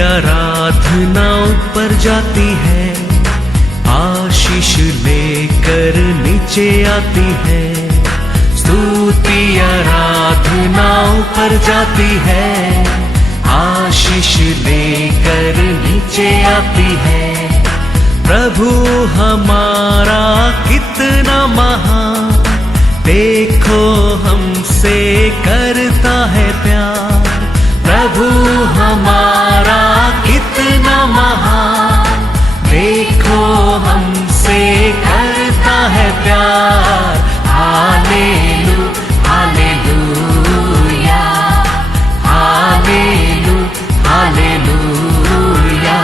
आराधना ऊपर जाती है, आशीष लेकर नीचे आती है। स्तुति आराधना ऊपर जाती है, आशीष लेकर नीचे आती है। प्रभु हमारा कितना महान, देखो हमसे करता है प्यार। प्रभु हमारा कितना महान, देखो हमसे करता है प्यार। हालेलू हालेलूया, हालेलू हालेलूया।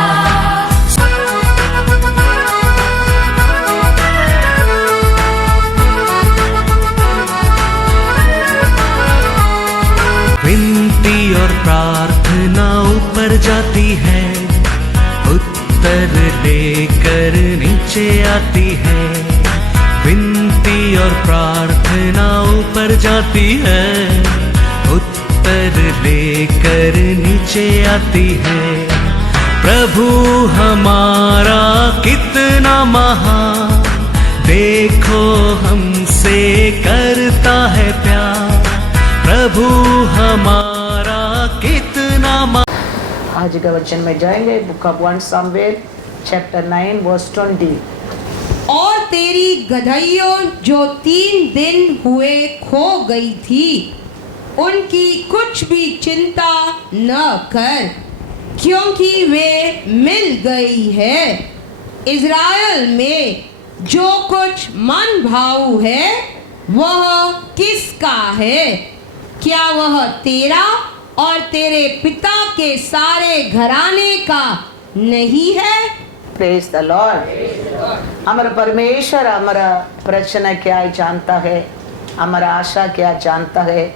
विनती और प्रार्थना ऊपर जाती है, उत्तर लेकर नीचे आती है। विनती और प्रार्थना ऊपर जाती है, उत्तर लेकर नीचे आती है। प्रभु हमारा कितना महान, देखो हमसे करता है प्यार। प्रभु हमारा कितना आज का वचन में जाएंगे book of 1 Samuel chapter 9 verse 20। और तेरी गदहियों जो 3 दिन हुए खो गई थी, उनकी कुछ भी चिंता न कर, क्योंकि वे मिल गई है। इज़राइल में जो कुछ मन भाऊ है वह किसका है? क्या वह तेरा और तेरे पिता के सारे घराने का नहीं है? Praise the Lord. हमारा परमेश्वर हमारा प्रश्न क्या जानता है, हमारा आशा क्या जानता है,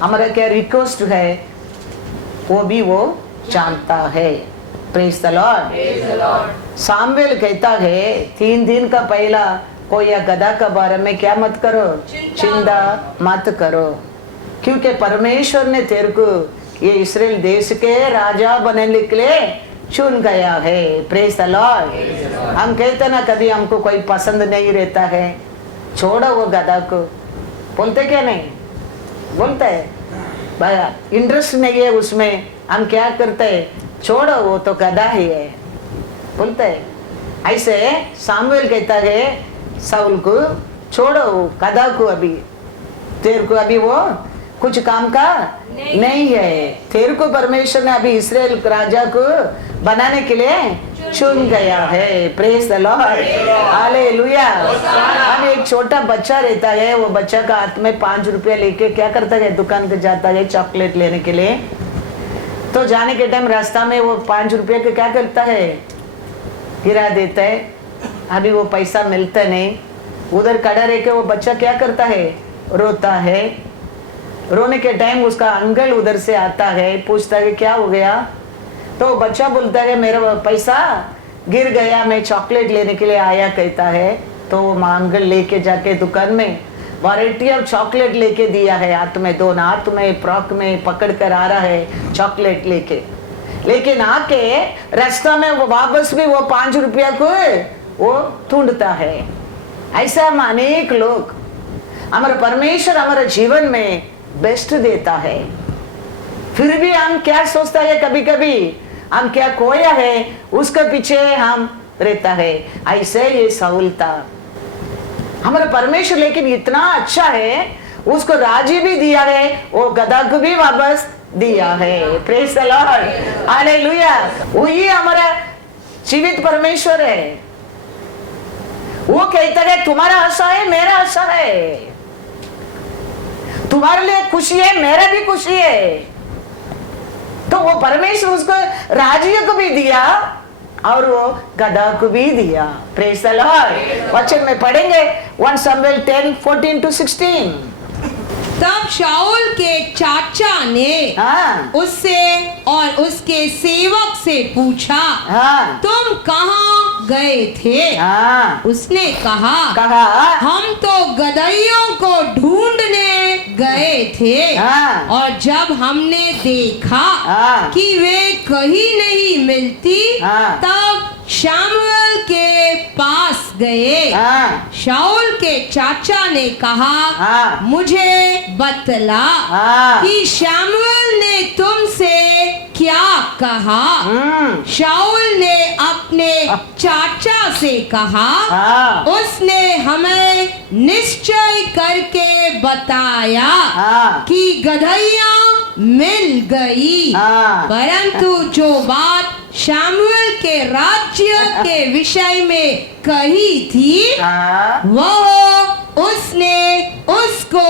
हमारा क्या रिक्वेस्ट है, वो भी वो जानता है। Praise the Lord. सामुएल कहता है 3 दिन का पहला कोई गधा का बारे में क्या मत करो, चिंता मत करो, क्योंकि परमेश्वर ने तेरे को ये इस्राएल देश के राजा बनने के लिए चुन गया है। Praise the Lord. हम कहते ना कभी हमको कोई पसंद नहीं रहता है, छोड़ो वो गधा को, बोलते क्या नहीं बोलते है, इंटरेस्ट नहीं है उसमें, हम क्या करते हैं, छोड़ो वो तो गधा ही है, बोलते है। ऐसे सामुएल कहता है शाऊल को, छोड़ो गधा को, अभी तेरे को अभी वो कुछ काम का नहीं है। तेरे को परमेश्वर ने अभी इस्राएल राजा को बनाने के लिए चुन गया है। Praise the Lord, hallelujah. हम एक छोटा बच्चा रहता है, वो बच्चा का हाथ में 5 रुपया लेके क्या करता है, दुकान पे जाता है चॉकलेट लेने के लिए। तो जाने के टाइम रास्ता में वो 5 रुपये का क्या करता है, गिरा देता है। अभी वो पैसा मिलता नहीं, उधर खड़ा रह के वो बच्चा क्या करता है, रोता है। रोने के टाइम उसका अंकल उधर से आता है, पूछता है क्या हो गया, तो बच्चा बोलता है मेरा पैसा गिर गया, मैं चॉकलेट लेने के लिए आया, कहता है। तो अंकल लेके जाके दुकान में वैरायटी ऑफ चॉकलेट लेके दिया है, हाथ में, 2 हाथ में फ्रॉक में पकड़ कर आ रहा है चॉकलेट लेके। लेकिन आके रास्ता में वो वापस भी वो 5 रुपया को वो ढूंढता है। ऐसा हम अनेक लोग, हमारा परमेश्वर हमारे जीवन में बेस्ट देता है, फिर भी हम क्या सोचता है, कभी कभी हम क्या खोया है उसके पीछे हम रहता है। ऐसे ये शाऊल था हमारा परमेश्वर, लेकिन इतना अच्छा है, उसको राजी भी दिया है, वो गधा को भी वापस दिया है। Praise the Lord, hallelujah. वही हमारा जीवित परमेश्वर है। वो कहता है तुम्हारा आशा है, मेरा आशा है, तुम्हारे लिए खुशी है, मेरा भी खुशी है। तो वो परमेश्वर उसको राजियों को भी दिया और वो गधा को भी दिया। Praise the Lord. वचन में पढ़ेंगे 1 सामुएल 10:14-16। तब शाऊल के चाचा ने उससे और उसके सेवक से पूछा, तुम कहाँ गए थे। हाँ, उसने कहा कहा हम तो गदहियों को ढूंढने गए थे हाँ। और जब हमने देखा हाँ। कि वे कहीं नहीं मिलती हाँ। तब शामुएल के पास गए। हाँ, शाऊल के चाचा ने कहा हाँ। मुझे बतला हाँ। कि शामुएल ने तुमसे क्या कहा। शाऊल ने अपने चाचा से कहा हाँ। उसने हमें निश्चय करके बताया हाँ। कि गदहियाँ मिल गई। हाँ। परंतु जो बात शामुएल के राज्य के विषय में कही थी हाँ। वह उसने उसको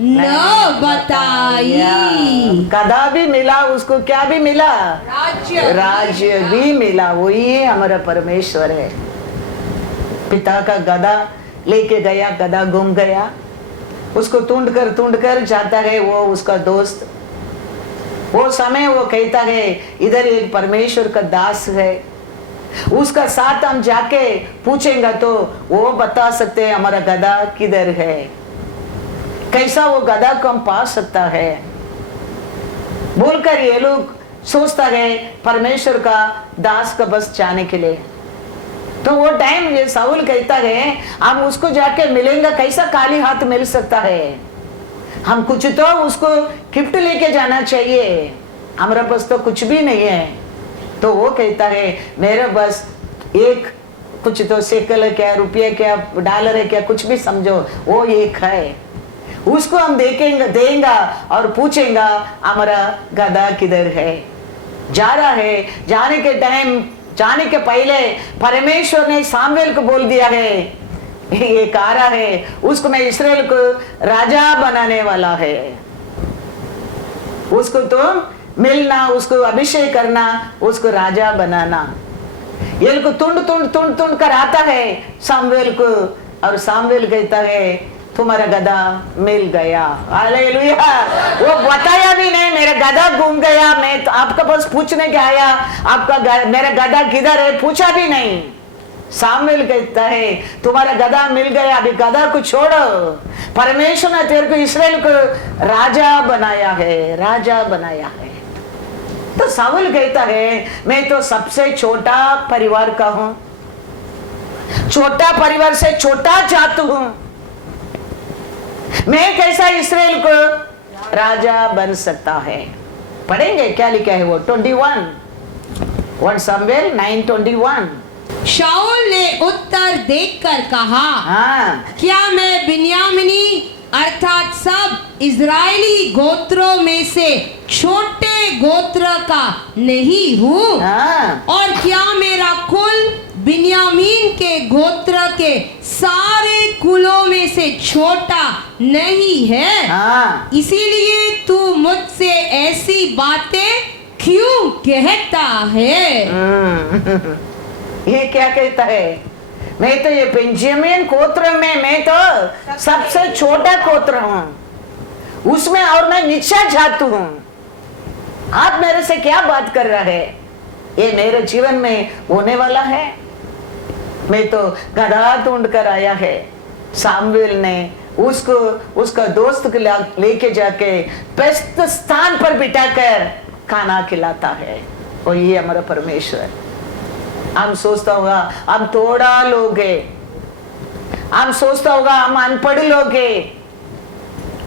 न बताई। गधा भी मिला उसको, क्या भी मिला, राज्य भी मिला। वही हमारा परमेश्वर है। पिता का गधा लेके गया, गधा गुम गया, उसको टूंढ कर जाता है वो उसका दोस्त। वो समय वो कहता है इधर एक परमेश्वर का दास है, उसका साथ हम जाके पूछेंगे तो वो बता सकते हैं हमारा गधा किधर है, कैसा वो गधा को हम पा सकता है। बोलकर ये लोग सोचता है परमेश्वर का दास का बस जाने के लिए। तो वो टाइम ये शाऊल कहता है हम उसको जाके मिलेंगे, कैसा खाली हाथ मिल सकता है, हम कुछ तो उसको गिफ्ट लेके जाना चाहिए, हमारे पास तो कुछ भी नहीं है। तो वो कहता है मेरे बस एक कुछ तो शेकल है क्या, रुपये क्या, डॉलर है क्या, कुछ भी समझो, वो एक है, उसको हम देंगे और पूछेंगे हमारा गधा किधर है। जा रहा है, जाने के टाइम, जाने के पहले परमेश्वर ने सामुएल को बोल दिया है ये आ रहा है, उसको मैं इस्राएल को राजा बनाने वाला है, उसको तो मिलना, उसको अभिषेक करना, उसको राजा बनाना। ये को तुंड कर आता है सामुएल को, और सामुएल कहता है तुम्हारा गधा मिल गया। हालेलुया। वो बताया भी नहीं मेरा गधा गुम गया, मैं तो आपका पास पूछने के आया, आपका मेरा गधा किधर है पूछा भी नहीं। सामुएल कहता है तुम्हारा गधा मिल गया, अभी गधा को छोड़ो, परमेश्वर ने तेरे को इस्राएल को राजा बनाया है, राजा बनाया है। तो शाऊल कहता है मैं तो सबसे छोटा परिवार का हूं, छोटा परिवार से छोटा जात हूं, मैं कैसा इस्राएल को राजा बन सकता है। पढ़ेंगे क्या लिखा है वो 1 शमूएल 9:21। शाऊल ने उत्तर देकर कहा हाँ। क्या मैं बिन्यामीनी अर्थात सब इजरायली गोत्रों में से छोटे गोत्र का नहीं हूँ? हाँ। और क्या मेरा कुल बिन्यामीन के गोत्र के सारे कुलों में से छोटा नहीं है? हाँ। इसीलिए तू मुझसे ऐसी बातें क्यों कहता है? ये क्या कहता है, मैं तो ये बेंजामिन गोत्र में मैं तो सबसे छोटा गोत्र हूँ, उसमें और मैं नीचा जातू हूँ, आप मेरे से क्या बात कर रहा है, ये मेरे जीवन में होने वाला है। मैं तो गधा ढूंढ कर आया है। सामुएल ने उसको उसका दोस्त को लेके जाके बेस्ट स्थान पर बिठाकर खाना खिलाता है। और ये हमारा परमेश्वर। हम सोचता होगा हम थोड़ा लोग हैं, हम सोचता होगा हम अनपढ़ लोग हैं,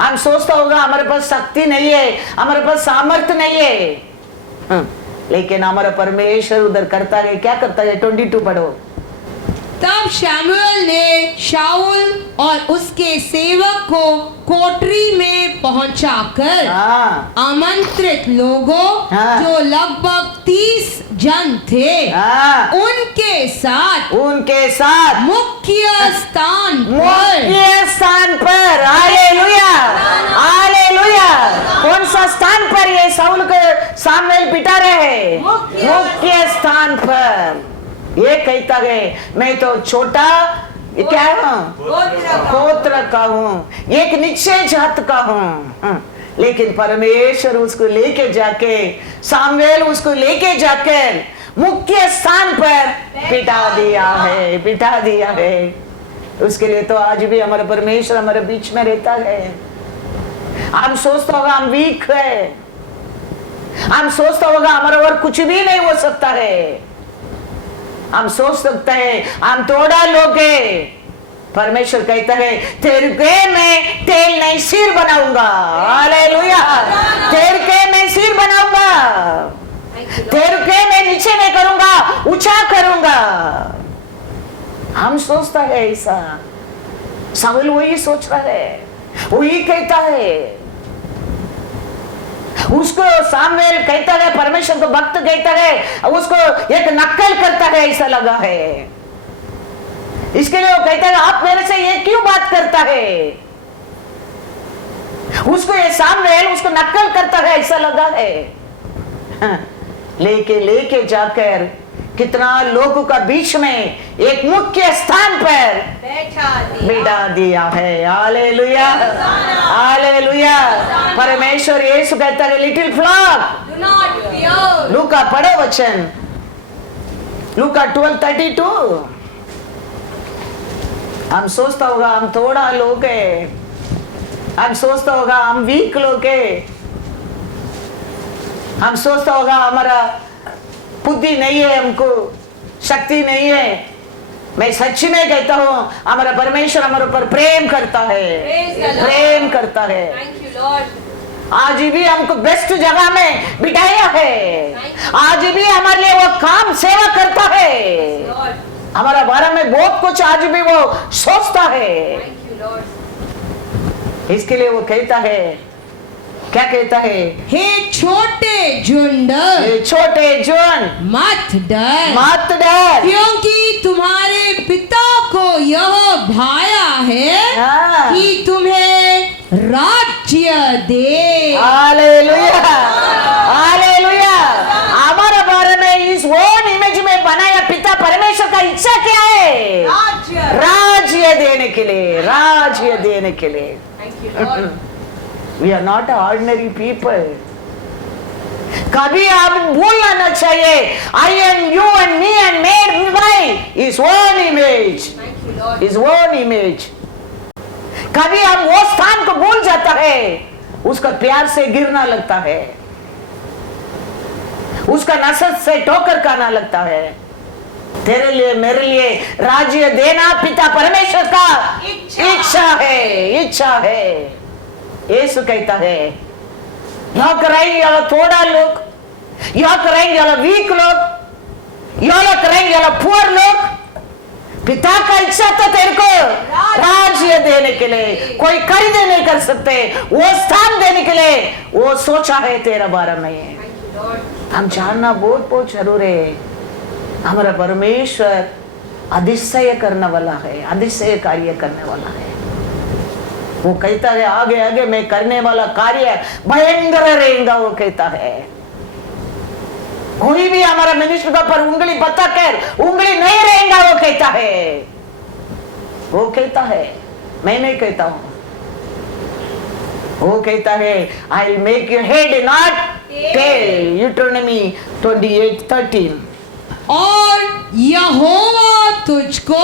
हम सोचता होगा हमारे पास शक्ति नहीं है, हमारे पास सामर्थ्य नहीं है। लेकिन हमारा परमेश्वर उधर करता है, क्या करता है 22 पढ़ो। तब शमूएल ने शाऊल और उसके सेवक को कोठरी में पहुंचाकर आमंत्रित लोगों जो लगभग 30 जन थे उनके साथ मुख्य स्थान पर हालेलुया हालेलुया। कौन सा स्थान पर ये शाऊल को सामुएल पिटा रहे हैं? मुख्य स्थान पर। ये कहता है मैं तो छोटा क्या हूँ, गोत्र का हूँ, एक नीचे जात का हूँ, लेकिन परमेश्वर उसको लेके जाके, सामुएल उसको लेके जाकर मुख्य स्थान पर बिठा दिया है। उसके लिए तो आज भी हमारा परमेश्वर हमारे बीच में रहता है। हम सोचता होगा हम वीक है, हम सोचता होगा हमारा और कुछ भी नहीं हो सकता है, हम सोच सकते हैं हम थोड़ा लोग हैं। परमेश्वर कहता है तेरे के मैं तेल नहीं सिर बनाऊंगा। हालेलुया। तेरे के मैं सिर बनाऊंगा, तेरे के मैं नीचे नहीं करूंगा, ऊंचा करूंगा। हम सोचता है ऐसा, शाऊल वही सोच रहा है, वही कहता है। उसको सामुएल कहता है, परमेश्वर को भक्त कहता है, उसको एक नकल करता है ऐसा लगा है। इसके लिए वो कहता है आप मेरे से ये क्यों बात करता है। उसको ये सामुएल उसको नकल करता है ऐसा लगा है। लेके जाकर कितना लोगों का बीच में एक मुख्य स्थान पर बिठा दिया है। Hallelujah, hallelujah. परमेश्वर यीशु कहता है लिटिल फ्लॉक, लूका पढ़ो वचन, लूका 12:32। हम सोचता होगा हम थोड़ा लोग है, हम सोचता होगा हम वीक लोग है, हम सोचता होगा हमारा बुद्धि नहीं है, हमको शक्ति नहीं है। मैं सच में कहता हूँ हमारा परमेश्वर हमारे ऊपर प्रेम करता है, प्रेम करता है। आज भी हमको बेस्ट जगह में बिठाया है, आज भी हमारे लिए वो काम सेवा करता है, हमारा बारे में बहुत कुछ आज भी वो सोचता है। इसके लिए वो कहता है, क्या कहता है, हे छोटे झुंड, हे छोटे झुंड मत डर, मत डर, क्योंकि तुम्हारे पिता को यह भाया है हाँ। कि तुम्हें राज्य दे। Hallelujah, hallelujah. हमारे बारे में इस वो इमेज में बनाया पिता परमेश्वर का इच्छा क्या है, राज्य देने के लिए, राज्य देने के लिए। We are not ordinary people. कभी आप बोलना ना चाहिए I am you and me and made by His own image, His own image. कभी हम वो स्थान को भूल जाता है, उसका प्यार से गिरना लगता है, उसका नसत से ठोकर खाना लगता है। तेरे लिए मेरे लिए राज्य देना पिता परमेश्वर का इच्छा है, इच्छा है। यीशु कहता है यह करेंगे वाला थोड़ा लोग, यह करेंगे वाला वीक लोग, यह करेंगे वाला पुअर लोग। पिता का इच्छा तो तेरे को राज्य देने के लिए, कोई खरीदे नहीं कर सकते, वो स्थान देने के लिए वो सोचा है तेरा बारे में। हम जानना बहुत बहुत जरूरी है। हमारा परमेश्वर अधिशय करने वाला है, अधिशय कार्य करने वाला है। वो कहता है आगे आगे मैं करने वाला कार्य भयंकर रहेगा। वो कहता है कोई भी हमारा मिनिस्टर का पर उंगली बता कर उंगली नहीं रहेगा। वो कहता है, वो कहता है, मैं नहीं कहता हूं। वो कहता है I will make you head not tail, Deuteronomy 28:13। और यहोवा तुझको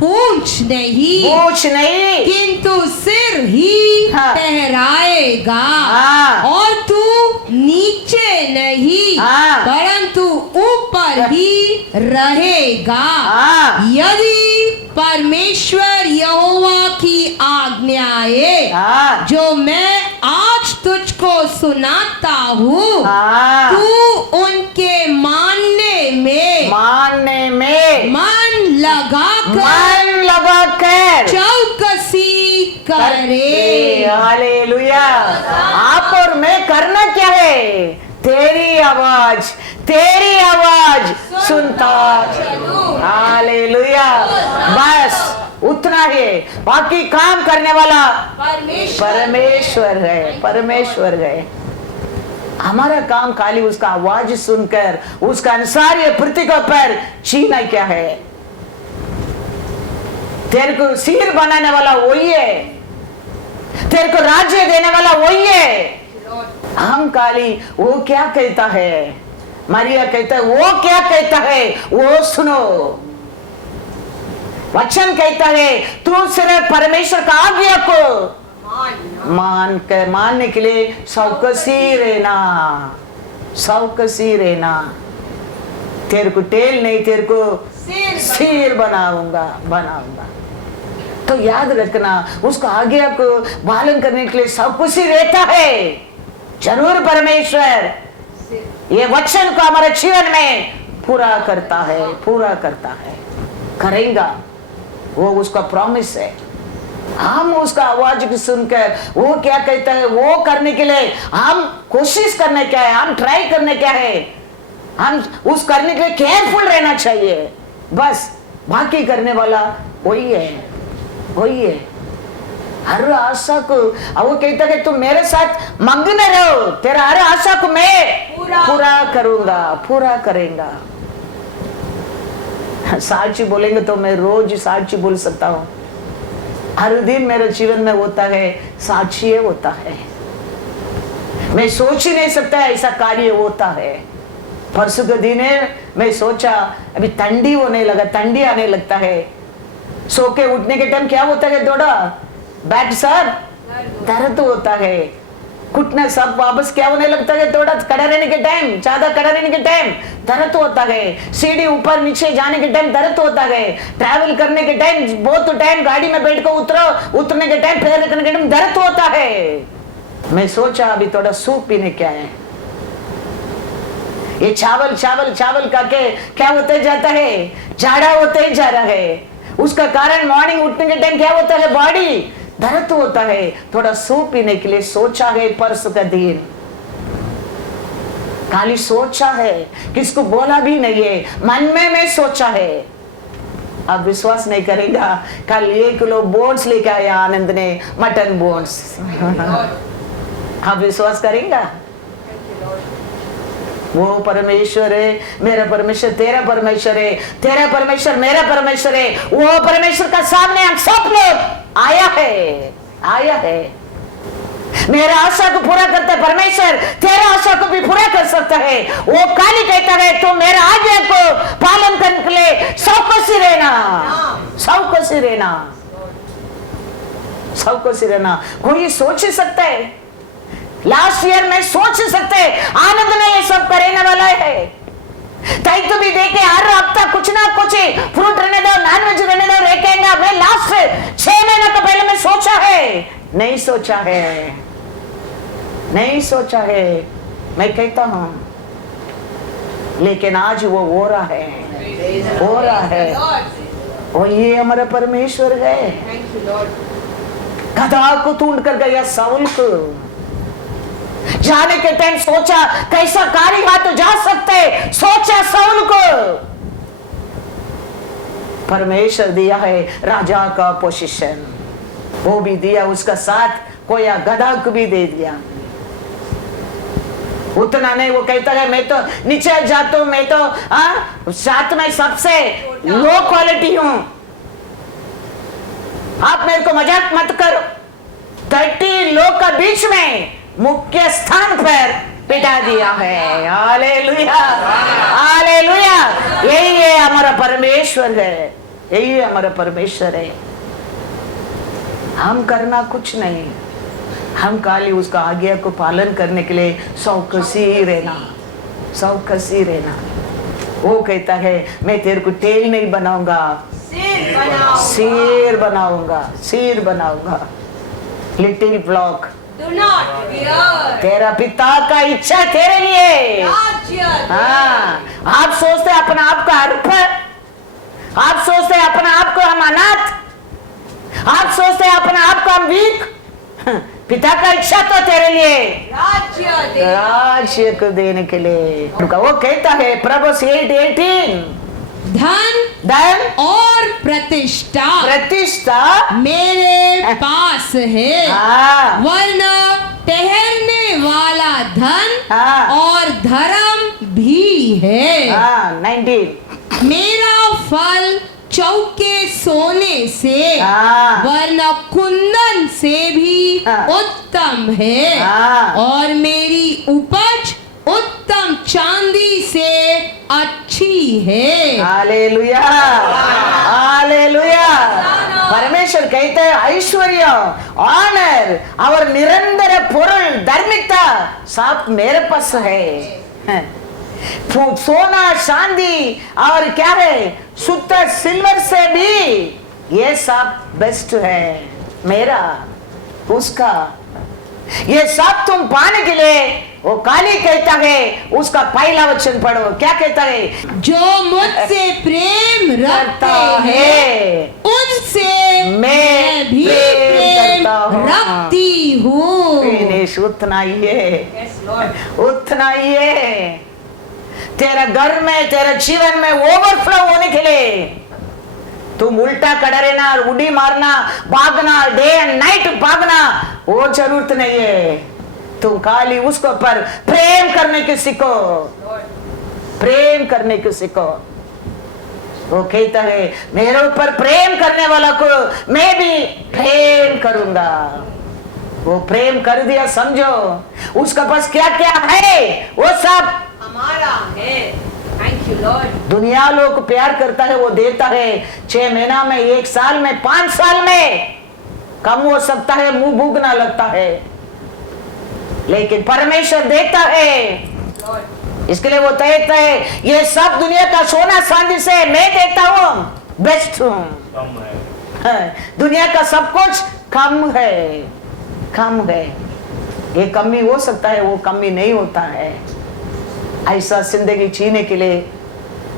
पूंछ नहीं किंतु सिर ही ठहराएगा, और तू नीचे नहीं परंतु ऊपर ही रहेगा। यदि परमेश्वर यहोवा की आज्ञाएं जो मैं आज तुझको सुनाता हूँ तू उनके मानने में मन लगा कर चौकसी करे। हालेलुया। आप और मैं करना क्या है, तेरी आवाज सुनता। हालेलुया। बस उतना ही, बाकी काम करने वाला परमेश्वर है, परमेश्वर है। हमारा काम खाली उसका आवाज सुनकर उसका अनुसार ये पृथ्वी के ऊपर जीना क्या है। तेरे को सिर बनाने वाला वही है, तेरे को राज्य देने वाला वही है। हम खाली वो क्या कहता है, मरिया कहता है वो क्या कहता है वो सुनो। वचन कहता है तू सिर्फ परमेश्वर का आज्ञा को मानने के लिए चौकसी रहना, चौकसी रहना। तेरे को टेल नहीं, तेरे को सिर बनाऊंगा। तो याद रखना, उसको आज्ञा को पालन करने के लिए सब कुछ ही रहता है। जरूर परमेश्वर ये वचन को हमारे जीवन में पूरा करता है, पूरा करता है, करेगा। वो उसका प्रॉमिस है। हम उसका आवाज को सुनकर वो क्या कहता है वो करने के लिए हम कोशिश करने क्या है, हम ट्राई करने क्या है, हम उस करने के लिए केयरफुल रहना चाहिए। बस बाकी करने वाला वही है, वही है। हर आशा को वो कहता है तुम मेरे साथ मंगने रहो, तेरा हर आशा को मैं पूरा करूंगा, पूरा करेगा। साक्षी बोलेंगे तो मैं रोज साक्षी बोल सकता हूँ। हर दिन मेरे जीवन में होता है, साक्षी होता है। मैं सोच ही नहीं सकता ऐसा कार्य होता है। परसों के दिन मैं सोचा अभी ठंडी होने लगा, ठंडी आने लगता है। सो के उठने के टाइम क्या होता है, थोड़ा बैक सर दर्द होता है, घुटना सब वापस क्या होने लगता है, थोड़ा खड़ा रहने के टाइम, ज्यादा खड़ा रहने के टाइम दर्द होता है। सीढ़ी ऊपर नीचे जाने के टाइम दर्द होता है। ट्रैवल करने के टाइम, बहुत टाइम गाड़ी में बैठ कर उतरो, उतरने के टाइम, पैर रखने के टाइम दर्द होता है। मैं सोचा अभी थोड़ा सूप पीने क्या है। ये चावल चावल चावल का के क्या होते जाता है, झाड़ा होते ही जा रहा है। उसका कारण मॉर्निंग उठने के टाइम क्या होता है, बॉडी दर्द होता है। थोड़ा सूप पीने के लिए सोचा है। परसों का दिन खाली सोचा है, किसको बोला भी नहीं है, मन में मैं सोचा है। अब विश्वास नहीं करेगा, कल 1 किलो बोन्स लेके आया आनंद ने, मटन बोन्स। अब विश्वास करेगा? वो परमेश्वर है, मेरा परमेश्वर तेरा परमेश्वर है, तेरा परमेश्वर मेरा परमेश्वर है। वो परमेश्वर का सामने हम सब लोग आया है। मेरा आशा को पूरा करता है परमेश्वर, तेरा आशा को भी पूरा कर सकता है। वो काली कहता है तो मेरा आज्ञा को पालन करने के लिए चौकसी रहना, चौकसी रहना, चौकसी रहना। कोई सोच ही सकता है, लास्ट ईयर में सोच सकते आनंद ने ये सब करने वाला है। ताई तो भी देखे हर हफ्ता कुछ ना कुछ फ्रूट रहने दो, नॉनवेज रहने दो, रेखेंगे। मैं लास्ट 6 महीने तो पहले मैं सोचा है, नहीं सोचा है, नहीं सोचा है, मैं कहता हूं। लेकिन आज वो हो रहा है, हो रहा है। और ये हमारा परमेश्वर है। गधा को ढूंढ कर गया साउल को, जाने के टाइम सोचा कैसा कार्य हाथ तो जा सकते, सोचा साउल को परमेश्वर दिया है राजा का पोजीशन, वो भी दिया, उसका साथ कोई गधा को भी दे दिया। उतना नहीं, वो कहता है मैं तो नीचे जाता हूं, मैं तो साथ में सबसे लो क्वालिटी हूं, आप मेरे को मजाक मत करो। 30 लोग का बीच में मुख्य स्थान पर बिठा दिया है। Hallelujah, hallelujah. यही है हमारा परमेश्वर है, यही है हमारा परमेश्वर है। हम करना कुछ नहीं, हम खाली उसका आज्ञा को पालन करने के लिए चौकसी रहना, चौकसी रहना। वो कहता है मैं तेरे को टेल नहीं बनाऊंगा, सिर बनाऊंगा, सिर बनाऊंगा। लिटिल फ्लॉक, तेरा पिता का इच्छा तेरे लिए। हाँ, आप सोचते अपना आप का अर्थ, आप सोचते अपना आप को हम अनाथ, आप सोचते अपना आप को हम वीक। पिता का इच्छा तो तेरे लिए राज्य को देने के लिए। वो कहता है Proverbs 8:18, धन और प्रतिष्ठा, प्रतिष्ठा मेरे पास है, वरना ठहरने वाला धन और धर्म भी है। 19, मेरा फल चौके सोने से, वरना कुंदन से भी उत्तम है, और मेरी उपज उत्तम चांदी से अच्छी है। Hallelujah, hallelujah. परमेश्वर कहते हैं ऐश्वर्य, ऑनर और निरंतर पुरुष धार्मिकता सब मेरे पास है। सोना चांदी और क्या है, शुद्ध सिल्वर से भी ये सब बेस्ट है मेरा, उसका। ये सब तुम पाने के लिए वो काली कहता है, उसका पहला वचन पढ़ो, क्या कहता है? जो मुझसे प्रेम रखते हैं उनसे मैं भी प्रेम रखती हूँ। फिनिश, उतना ही है, उतना ही है। तेरा घर में, तेरा जीवन में ओवरफ्लो होने के लिए तुम उल्टा खड़ा रहना, उड़ी मारना, भागना, डे एंड नाइट भागना, वो जरूरत नहीं है। तुम खाली उसको पर प्रेम करने के सीखो, प्रेम करने के सीखो। वो कहता है मेरे ऊपर प्रेम करने वाला को मैं भी प्रेम करूंगा। वो प्रेम कर दिया, समझो उसका पास क्या क्या है वो सब हमारा है। Thank you Lord. दुनिया लोग प्यार करता है, वो देता है 6 महीना में, 1 साल में, 5 साल में कम हो सकता है, मुंह भूगना लगता है, लेकिन परमेश्वर देता है। इसके लिए वो कहता है ये सब दुनिया का सोना चांदी से मैं देता हूँ, बेस्ट हूँ। दुनिया का सब कुछ कम है, कम है। ये कमी हो सकता है, वो कमी नहीं होता है। ऐसा जिंदगी जीने के लिए,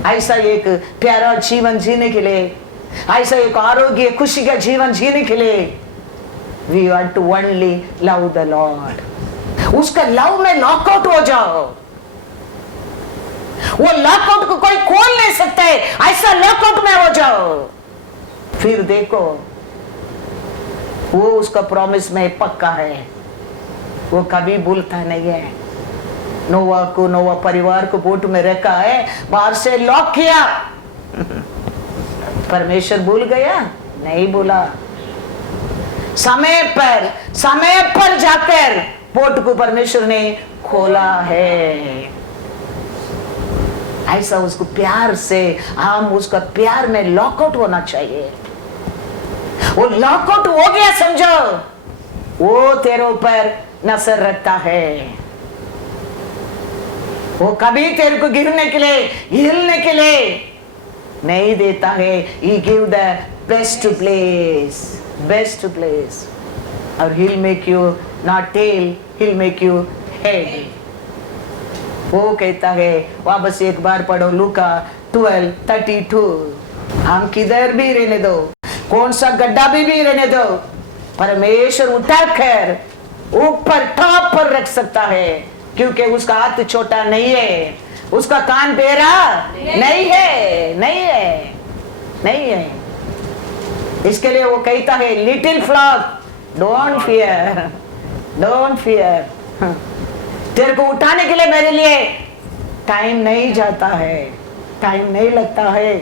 ऐसा एक प्यारा जीवन जीने के लिए, ऐसा एक आरोग्य खुशी का जीवन जीने के लिए we want to only love the Lord। उसका लव में लॉकआउट हो जाओ। वो लॉकआउट को कोई खोल नहीं सकता है, ऐसा लॉकआउट में हो जाओ। फिर देखो वो उसका प्रॉमिस में पक्का है, वो कभी भूलता नहीं है। नोवा को, नोवा परिवार को बोट में रखा है, बाहर से लॉक किया। परमेश्वर भूल गया? नहीं भूला। समय पर जाकर बोट को परमेश्वर ने खोला है। ऐसा उसको प्यार से, हम उसका प्यार में लॉकआउट होना चाहिए। वो लॉकआउट हो गया समझो, वो तेरे ऊपर नजर रखता है। वो कभी तेरे को गिरने के लिए, हिलने के लिए नहीं देता है। He give the best place, best place, और he'll make you not tail, he'll make you head। वो कहता है, वापस एक बार पढ़ो लूका 12:32। हम किधर भी रहने दो, कौन सा गड्ढा भी रहने दो, परमेश्वर उठाकर ऊपर टॉप पर रख सकता है, क्योंकि उसका हाथ छोटा नहीं है, उसका कान बेरा नहीं है, नहीं है, नहीं है। इसके लिए वो कहता है little flock don't fear, don't fear. तेरे को उठाने के लिए मेरे लिए टाइम नहीं जाता है, टाइम नहीं लगता है,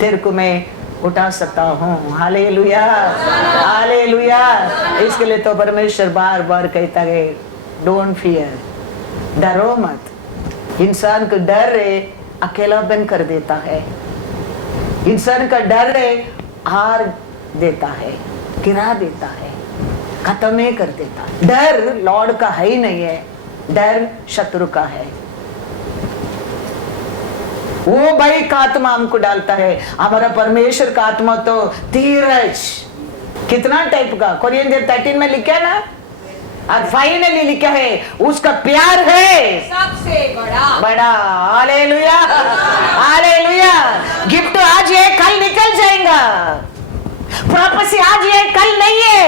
तेरे को मैं उठा सकता हूँ। Hallelujah, hallelujah. इसके लिए तो परमेश्वर बार बार कहता है डोंट फियर, डरो मत। इंसान को डर है अकेलापन कर देता है, इंसान का डर है हार देता है, गिरा देता है, खत्म ही कर देता है। डर लॉर्ड का है ही नहीं है, डर शत्रु का है। वो भय का आत्मा हमको डालता है। हमारा परमेश्वर का आत्मा तो धीरज, कितना टाइप का, कोरियन 13 में लिखा है ना, और फाइनली लिखा है उसका प्यार है सबसे बड़ा, बड़ा। Hallelujah, hallelujah. गिफ्ट आज है कल निकल जाएगा, प्रोफेसी आज है कल नहीं है,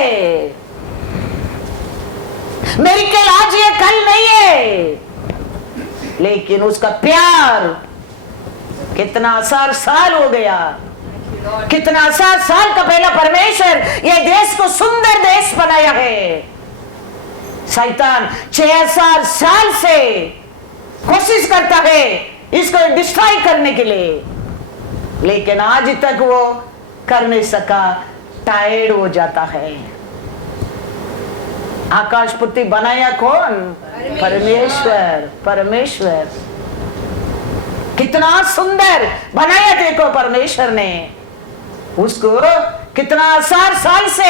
मिरेकल आज है कल नहीं है, लेकिन उसका प्यार कितना 1000 साल हो गया, कितना 1000 साल का पहला परमेश्वर ये देश को सुंदर देश बनाया है। शैतान 6000 साल से कोशिश करता है इसको डिस्ट्रॉय करने के लिए, लेकिन आज तक वो कर नहीं सका, टायर्ड हो जाता है। आकाश पृथ्वी बनाया कौन? परमेश्वर, परमेश्वर। कितना सुंदर बनाया देखो परमेश्वर ने उसको, कितना 1000 साल से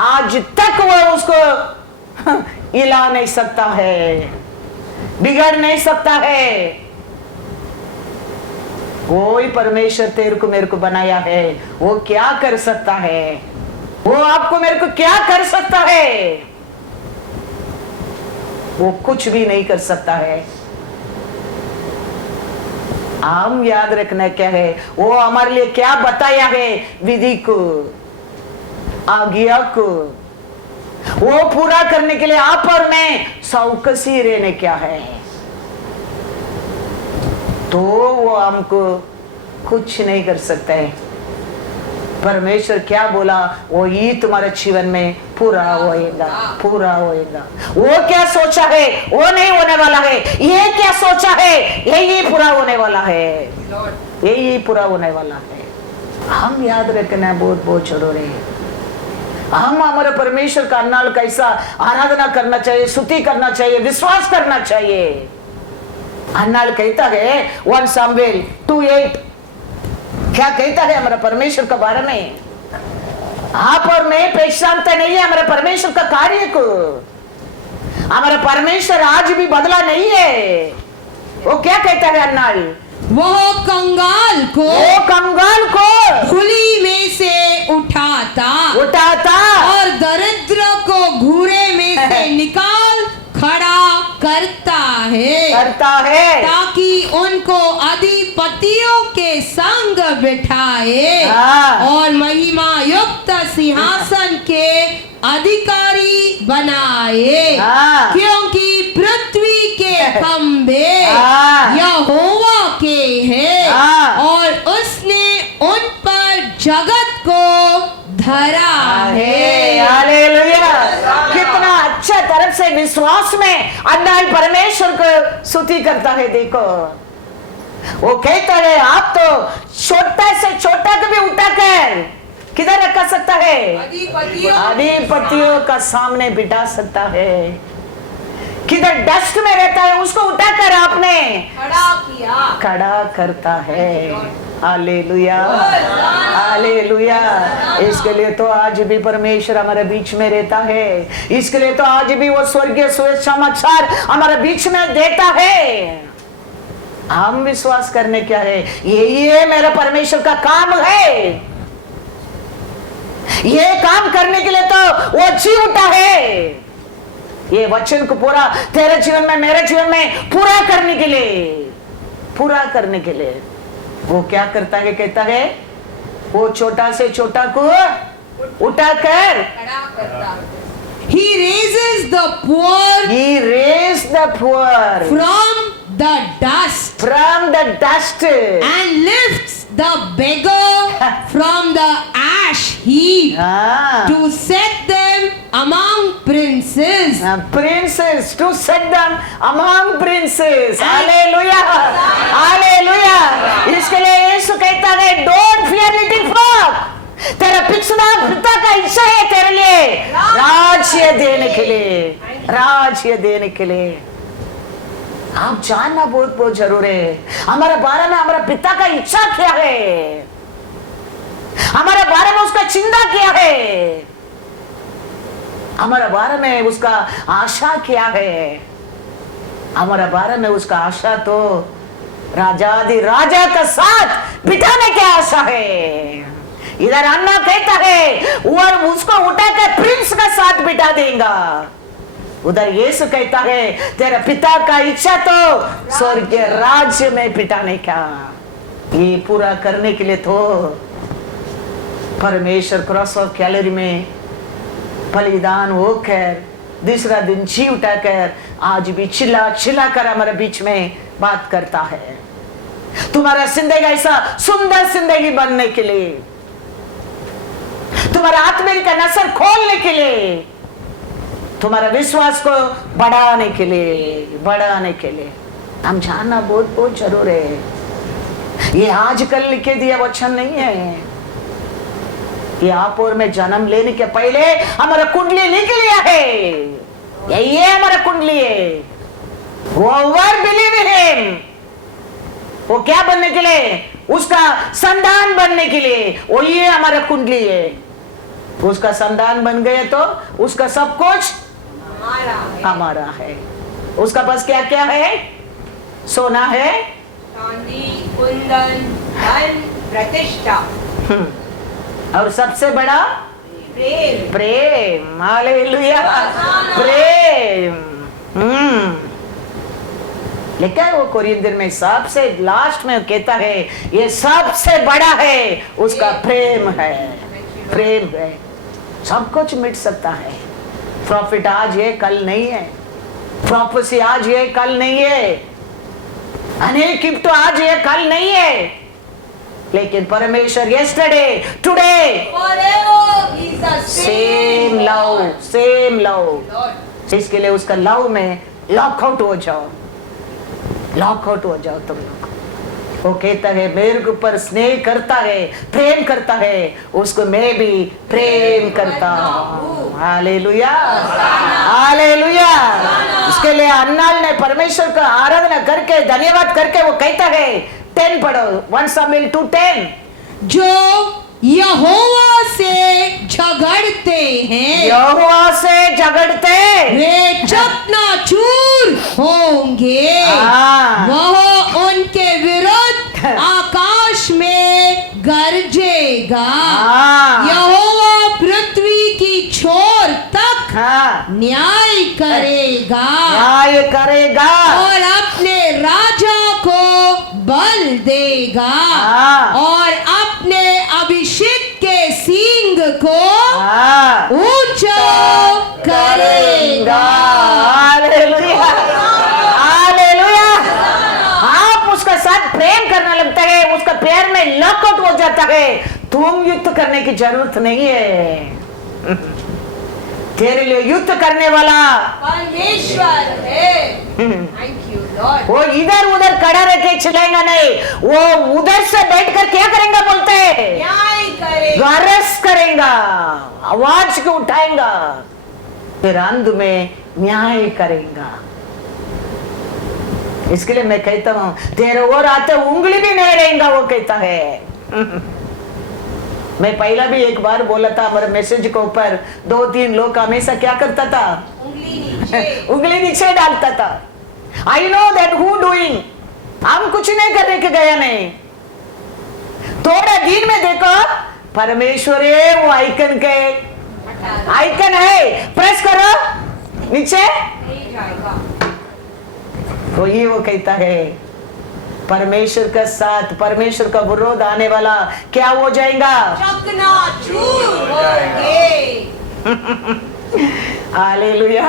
आज तक वो उसको हिला नहीं सकता है, बिगड़ नहीं सकता है। वो ही परमेश्वर तेरे को मेरे को बनाया है, वो क्या कर सकता है? वो आपको मेरे को क्या कर सकता है? वो कुछ भी नहीं कर सकता है। हम याद रखना क्या है, वो हमारे लिए क्या बताया है, विधि को, आज्ञा को, वो पूरा करने के लिए आप और मैं चौकसी रहने क्या है, तो वो हमको कुछ नहीं कर सकता है। परमेश्वर क्या बोला वो ही तुम्हारे जीवन में पूरा होएगा, पूरा होएगा। वो क्या सोचा है वो नहीं होने वाला है, ये क्या सोचा है यही पूरा होने वाला है, यही पूरा होने वाला है। हम याद रखना बहुत बहुत जरूरी है। हम हमारे परमेश्वर का अन्नाल कैसा आराधना करना चाहिए, स्तुति करना चाहिए, विश्वास करना चाहिए। अन्नाल कहता है 1 सामुएल 2:8 क्या कहता है हमारा परमेश्वर के बारे में? आप और मैं पहचानते नहीं है हमारे परमेश्वर का कार्य को। हमारा परमेश्वर आज भी बदला नहीं है। वो क्या कहता है अन्नाल? वो कंगाल को खुली में से उठाता और दरिद्र को घूरे में से निकाल खड़ा करता है ताकि उनको अधिपतियों के संग बिठाए और महिमा युक्त सिंहासन के अधिकारी बनाए, क्योंकि पृथ्वी के खंभे यहोवा के हैं और उसने उन पर जगत को धरा है। हालेलुया! कितना अच्छा तरफ से विश्वास में अन्नाल परमेश्वर को स्तुति करता है। देखो वो कहता है आप तो छोटा से छोटा को भी उठाकर किधर रख सकता है? अधिपतियों का सामने बिठा सकता है। किधर डस्ट में रहता है उसको उठाकर आपने खड़ा करता है। Hallelujah, hallelujah. इसके लिए तो आज भी परमेश्वर हमारे बीच में रहता है। इसके लिए तो आज भी वो स्वर्गीय सुसमाचार हमारे बीच में देता है। हम विश्वास करने क्या है, ये मेरा परमेश्वर का काम है। ये काम करने के लिए तो वो जी उठा है। ये वचन को पूरा तेरे जीवन में मेरे जीवन में पूरा करने के लिए वो क्या करता है? कहता है वो छोटा से छोटा को उठाकर He raises the poor from the dust and lifts the beggar from the ash heap to set them among princes. To set them among princes. Hallelujah, hallelujah. इसके लिए यीशु कहता है don't fear little flock. तेरा पिता का इच्छा है तेरे लिए राज्य देने के लिए। आप जानना बहुत बहुत जरूरी है। हमारे बारे में हमारा पिता का इच्छा क्या है, हमारे बारे में उसका चिंता क्या है, हमारे बारे में उसका आशा क्या है। हमारे बारे में उसका आशा तो राजाधि राजा का साथ बिठाने की आशा है। इधर अन्ना कहता है और उसको उठाकर प्रिंस का साथ बिठा देगा। उधर यीशु कहता है तेरा पिता का इच्छा तो स्वर्ग के राज्य में बिठाने का। ये पूरा करने के लिए तो परमेश्वर क्रॉस ऑफ कैलरी में बलिदान होकर दूसरा दिन जी उठाकर आज भी चिल्ला कर हमारे बीच में बात करता है। तुम्हारा जिंदगी ऐसा सुंदर जिंदगी बनने के लिए, तुम्हारा आत्मिक का नसर खोलने के लिए, तुम्हारा विश्वास को बढ़ाने के लिए हम जानना बहुत बहुत जरूरी है। ये आजकल लिखे दिया वचन नहीं है। ये आप और मैं जन्म लेने के पहले हमारा कुंडली लिख लिया है। ये हमारा कुंडली है। Whoever believe in him वो क्या बनने के लिए? उसका संतान बनने के लिए। वो ये हमारा कुंडली है। उसका संतान बन गए तो उसका सब कुछ हमारा है। उसका पास क्या क्या है? सोना है, चांदी, कुंदन, धन, प्रतिष्ठा और सबसे बड़ा प्रेम। प्रेम। हालेलुया, प्रेम। लिखा है वो कोरिंथियर में, सबसे लास्ट में कहता है ये सबसे बड़ा है उसका प्रेम है। प्रेम है, सब कुछ मिट सकता है। प्रॉफिट आज है कल नहीं है, प्रोफेसी आज है कल नहीं है, अनेक गिफ्ट आज है कल नहीं है, लेकिन परमेश्वर yesterday today same love, same love. इसके लिए उसका लव में लॉकआउट हो जाओ, लॉकआउट हो जाओ तुम लोग। वो कहता है मेरे ऊपर स्नेह करता है, प्रेम करता है, उसको मैं भी प्रेम करता हूँ। Hallelujah, hallelujah. इसके लिए अन्नाल ने परमेश्वर का आराधना करके धन्यवाद करके वो कहता है, 10 पढ़ो, 1 सामुएल 2:10। जो यहोवा से झगड़ते हैं, यहोवा से झगड़ते वे चकनाचूर होंगे। वह उनके विरुद्ध आकाश में गरजेगा। यहोवा पृथ्वी की छोर तक न्याय करेगा, न्याय करेगा और अपने राजा को बल देगा, और अपने अभिषेक के सींग को ऊंचा करेगा। Hallelujah, hallelujah. आप उसका साथ प्रेम करने लगता है, उसका पैर में लॉकआउट हो जाता है। तुम युद्ध करने की जरूरत नहीं है, तेरे लिए युद्ध करने वाला परमेश्वर है। Thank you Lord. वो इधर उधर खड़ा रह के चलेगा नहीं, वो उधर से बैठ कर क्या करेंगे बोलते हैं? न्याय करेगा, वारस करेगा, आवाज को उठाएगा, फिर अंत में न्याय करेगा। इसके लिए मैं कहता हूं तेरे ओर आते उंगली भी नहीं रहेगा, वो कहता है। मैं पहला भी एक बार बोला था हमारे मैसेज के ऊपर, 2-3 लोग हमेशा क्या करता था? उंगली नीचे डालता था। I know that who doing, हम कुछ नहीं करने के गया नहीं। थोड़ा दिन में देखो परमेश्वर है, वो आइकन के आइकन है, प्रेस करो नीचे तो ये वो कहता है परमेश्वर का साथ, परमेश्वर का विरोध आने वाला क्या हो जाएगा? चकनाचूर होंगे। हालेलुया।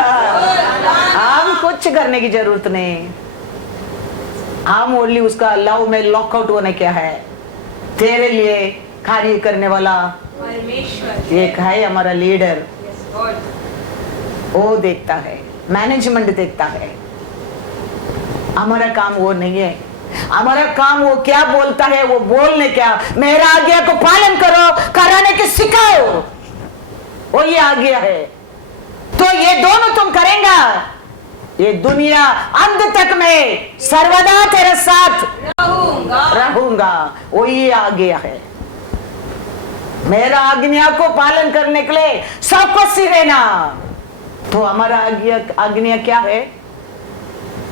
हम कुछ करने की जरूरत नहीं, हम ओनली उसका लव में लॉकआउट होने क्या है। तेरे लिए कार्य करने वाला परमेश्वर एक है, हमारा लीडर, वो देखता है, मैनेजमेंट देखता है। हमारा काम वो नहीं है, हमारा काम वो क्या बोलता है वो बोलने क्या, मेरा आज्ञा को पालन करो, कराने के सिखाओ, वो ये आज्ञा है। तो ये दोनों तुम करेंगा, ये दुनिया अंत तक में सर्वदा तेरे साथ रहूंगा, वो ये आज्ञा है। मेरा आज्ञा को पालन करने के लिए सबको सिखाना। तो हमारा आज्ञा क्या है?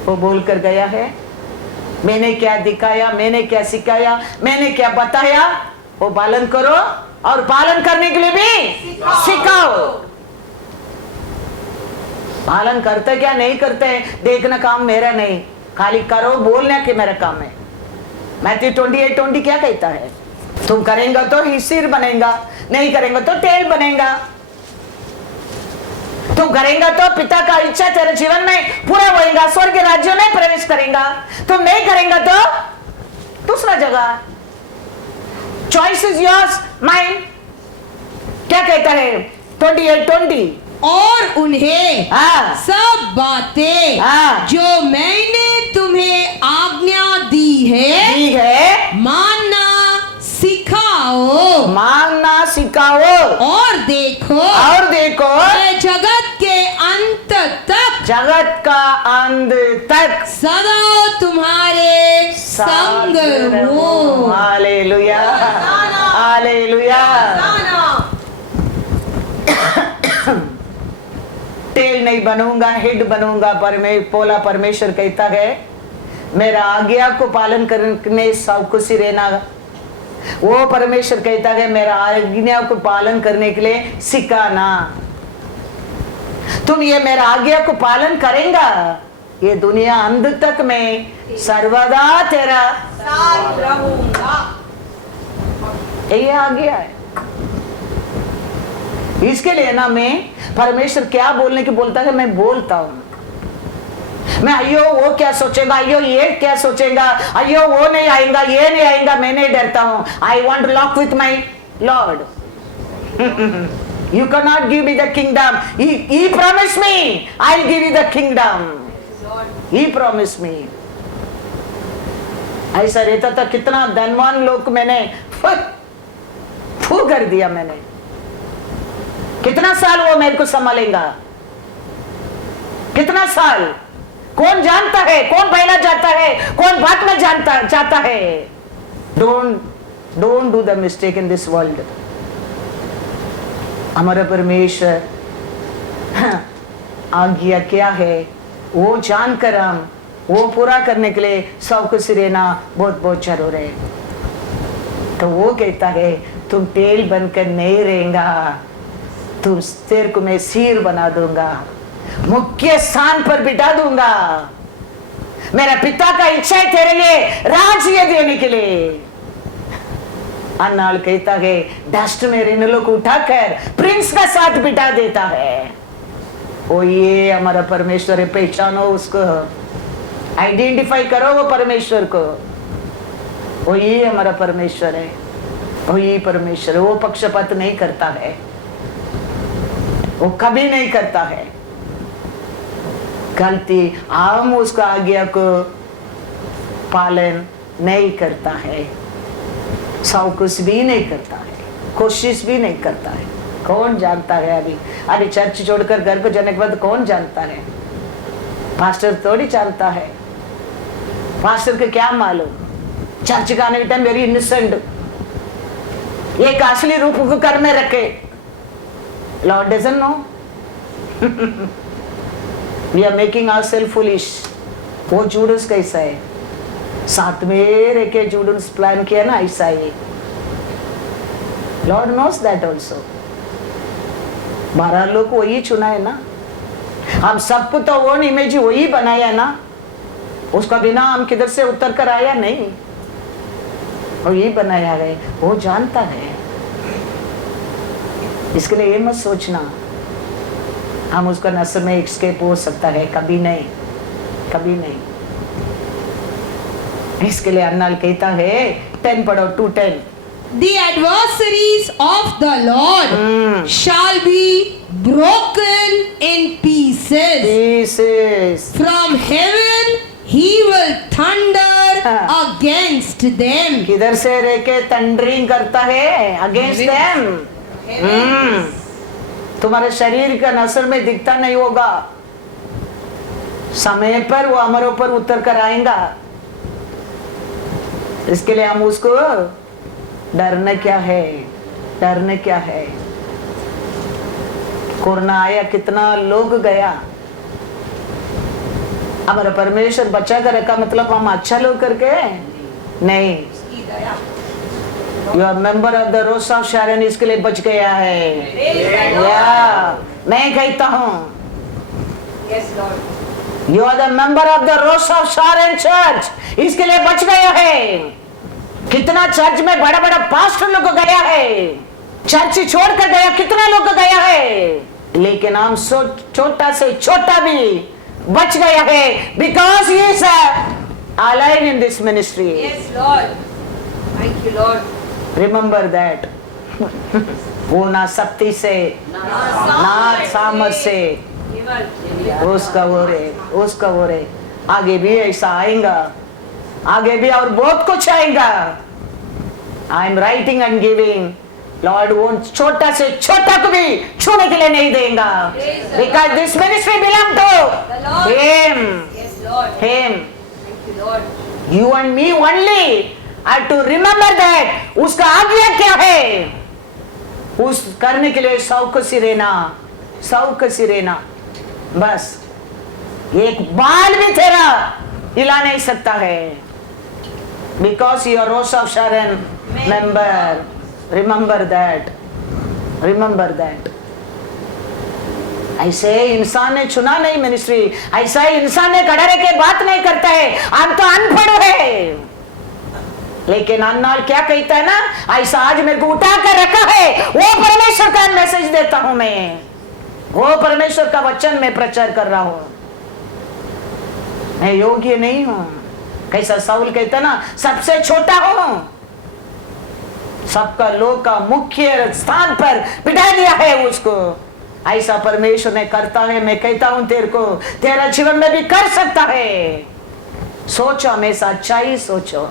वो बोल कर गया है, मैंने क्या दिखाया, मैंने क्या सिखाया, मैंने क्या बताया, वो पालन करो, और पालन करने के लिए भी सिखाओ। पालन करते क्या नहीं करते देखना काम मेरा नहीं, खाली करो बोलने के मेरा काम है। मैथ्यू 28:20 क्या कहता है? तुम करेंगे तो ही सिर बनेगा, नहीं करेंगे तो टेल बनेगा। तुम करेंगे तो पिता का इच्छा तेरे जीवन में पूरा होएगा, स्वर्ग के राज्य में प्रवेश करेगा। तुम नहीं करेंगे तो दूसरा जगह। Choice is yours, mind. क्या कहता है 28:20? और उन्हें सब बातें जो मैंने तुम्हें आज्ञा दी है मानना सिखाओ, मानना सिखाओ, और देखो मैं जगत के अंत तक, जगत का अंत तक सदा तुम्हारे संग रहूं। Hallelujah, hallelujah. टेल नहीं बनूंगा, हेड बनूंगा। परमेश्वर कहता है मेरा आज्ञा को पालन करने सावकुशी रहना। वो परमेश्वर कहता है मेरा आज्ञा को पालन करने के लिए सिखाना। तुम ये मेरा आज्ञा को पालन करेंगा, ये दुनिया अंत तक में सर्वदा तेरा साथ रहूंगा। ये आज्ञा है। इसके लिए ना मैं परमेश्वर क्या बोलने की बोलता है मैं बोलता हूं। मैं अयो वो क्या सोचेगा, अयो ये क्या सोचेगा, अयो वो नहीं आएगा, ये नहीं आएगा, मैं नहीं डरता हूं। I want to walk with my Lord. You cannot give me the kingdom. He promised me, I'll give you the kingdom. He promised me. ऐसा रहता था, कितना धनवान लोग मैंने फू कर दिया। मैंने कितना साल वो मेरे को संभालेगा, कितना साल, कौन जानता है, कौन पहला जाता है, कौन बात में जानता चाहता है। Don't do the mistake in this world. हमारा परमेश्वर आज्ञा क्या है वो जानकर हम वो पूरा करने के लिए सब कुछ रहना बहुत बहुत जरूर है। तो वो कहता है तुम टेल बनकर नहीं रहेगा, तुम तेरे को मैं सिर बना दूंगा, मुख्य स्थान पर बिठा दूंगा। मेरा पिता का इच्छा है तेरे लिए राज्य देने के लिए। अन्नाल कहता है डस्ट में रहने लोग उठाकर प्रिंस का साथ बिठा देता है। ओ ये हमारा परमेश्वर है, पहचानो उसको, आइडेंटिफाई करो वो परमेश्वर को। ओ ये हमारा परमेश्वर है, ओ ये परमेश्वर है। वो पक्षपात नहीं करता है, वो कभी नहीं करता है गलती। हम उसका आज्ञा को पालन नहीं करता है, सब कुछ भी नहीं करता है, कोशिश भी नहीं करता है। कौन जानता है अभी? अरे चर्च छोड़कर घर को जाने के बाद कौन जानता है? पास्टर थोड़ी जानता है। पास्टर को क्या मालूम? चर्च का आने के टाइम वेरी इनोसेंट, एक असली रूप को घर में रखे। Lord doesn't know. We are making ourselves foolish. वो जूडस कैसा है? साथ में रह के जूडस प्लान किया ना, ऐसा ही। Lord knows that also. 12 लोग वही चुना है ना, हम सबको तो वो इमेज वही बनाया ना, उसका बिना हम किधर से उतर कर आया नहीं, वही बनाया है, वो जानता है। इसके लिए ये मत सोचना हम उसका नस्ल में एस्केप हो सकता है, कभी नहीं, कभी नहीं। इसके लिए अन्नाल कहता है 10 पढ़ो, 2:10। The adversaries of the Lord shall be broken in pieces. Pieces. From heaven he will thunder against them. किधर से रह के थंडरिंग करता है? Against them. तुम्हारे शरीर का नसर में दिखता नहीं होगा, समय पर वो हमारे ऊपर उतर कर आएगा। इसके लिए हम उसको डरने क्या है, डरने क्या है। कोरोना आया, कितना लोग गया, हमारा परमेश्वर बचा कर रखा, मतलब हम अच्छा लोग करके नहीं। You are member of the rose of Sharon, इसके लिए बच गया है। या मैं कहता हूँ you are the member of the rose of Sharon church, इसके लिए बच गया है। कितना चर्च में बड़ा बड़ा पास्टर लोग गया है, चर्च छोड़कर गया, कितना लोग गया है, लेकिन हम छोटा से छोटा भी बच गया है, because he is alive in this ministry. Yes, Lord. Thank you, Lord. Remember that. वो ना शक्ति से ना सामर्थ से, उसका वो रे, उसका वो रे। आगे भी ऐसा आएगा, आगे भी और बहुत कुछ आएगा। I am writing and giving. Lord वो छोटा से छोटा को भी छूने के लिए नहीं देगा, because this ministry belong to him, him. You and me only are to remember that. उसका आज्ञा क्या है? उस करने के लिए चौकसी रहना, बस एक बाल भी तेरा हिला नहीं सकता है, because you are Rose of Sharon member. Remember that. ऐसे इंसान ने चुना नहीं मिनिस्ट्री, ऐसा इंसान ने खड़ा रह के बात नहीं करता है, हम तो अनपढ़ है। लेकिन अन्नाल क्या कहता है ना, ऐसा आज मेरे को उठा कर रखा है, वो परमेश्वर का मैसेज देता हूं मैं, वो परमेश्वर का वचन में प्रचार कर रहा हूं। मैं योग्य नहीं हूं, कैसा साउल कहता ना, सबसे छोटा हूं, सबका लोग का मुख्य स्थान पर बिठा दिया है उसको। ऐसा परमेश्वर ने करता है। मैं कहता हूं तेरे को, तेरा जीवन में भी कर सकता है। सोचो, हमेशा अच्छाई सोचो,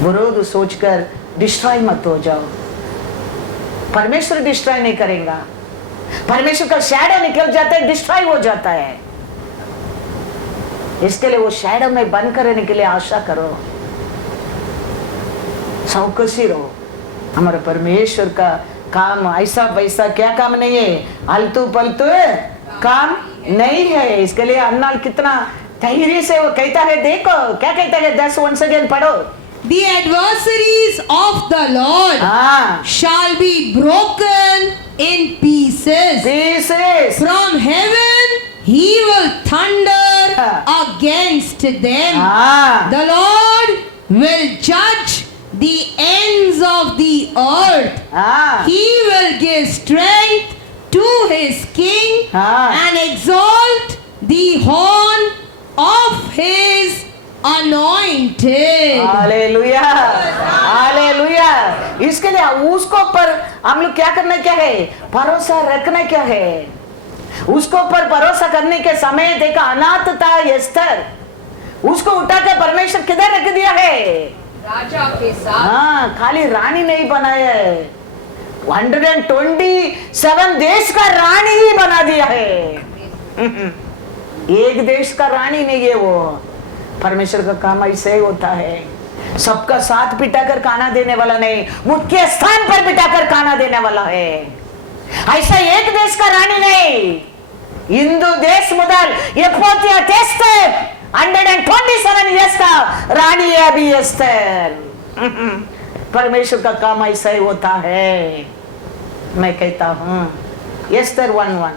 विरोध सोचकर डिस्ट्रॉय मत हो जाओ। परमेश्वर डिस्ट्रॉय नहीं करेगा, परमेश्वर का शैडो निकल जाता है, डिस्ट्रॉय हो जाता है। इसके लिए वो शैडो में बंद करने के लिए आशा करो, चौकसी रहो। हमारे परमेश्वर का काम ऐसा वैसा क्या काम नहीं है, आलतू पलतू काम नहीं है। इसके लिए अन्नाल कितना धैर्य से वो कहता है, देखो क्या कहता है, 10 once again पढ़ो। The adversaries of the Lord shall be broken in pieces. From heaven he will thunder against them. The Lord will judge the ends of the earth. He will give strength to his king and exalt the horn of his anointed. Hallelujah, hallelujah. इसके लिए उसको पर हम लोग क्या करना, क्या है, भरोसा रखना क्या है। उसको पर भरोसा करने के समय देखा, अनाथ था एस्थर, उसको उठाकर परमेश्वर किधर रख दिया है, राजा के साथ। खाली रानी नहीं बनाया है, 127 देश का रानी ही बना दिया है। एक देश का रानी नहीं है वो। परमेश्वर का काम ऐसे ही होता है। सबका साथ बिठाकर खाना देने वाला नहीं, मुख्य स्थान पर बिठाकर खाना देने वाला है। ऐसा एक देश का रानी नहीं, हिंदू देश मुदल 127 years का रानी है अभी एस्थर। परमेश्वर का काम ऐसा ही होता है। मैं कहता हूँ एस्थर 1:1,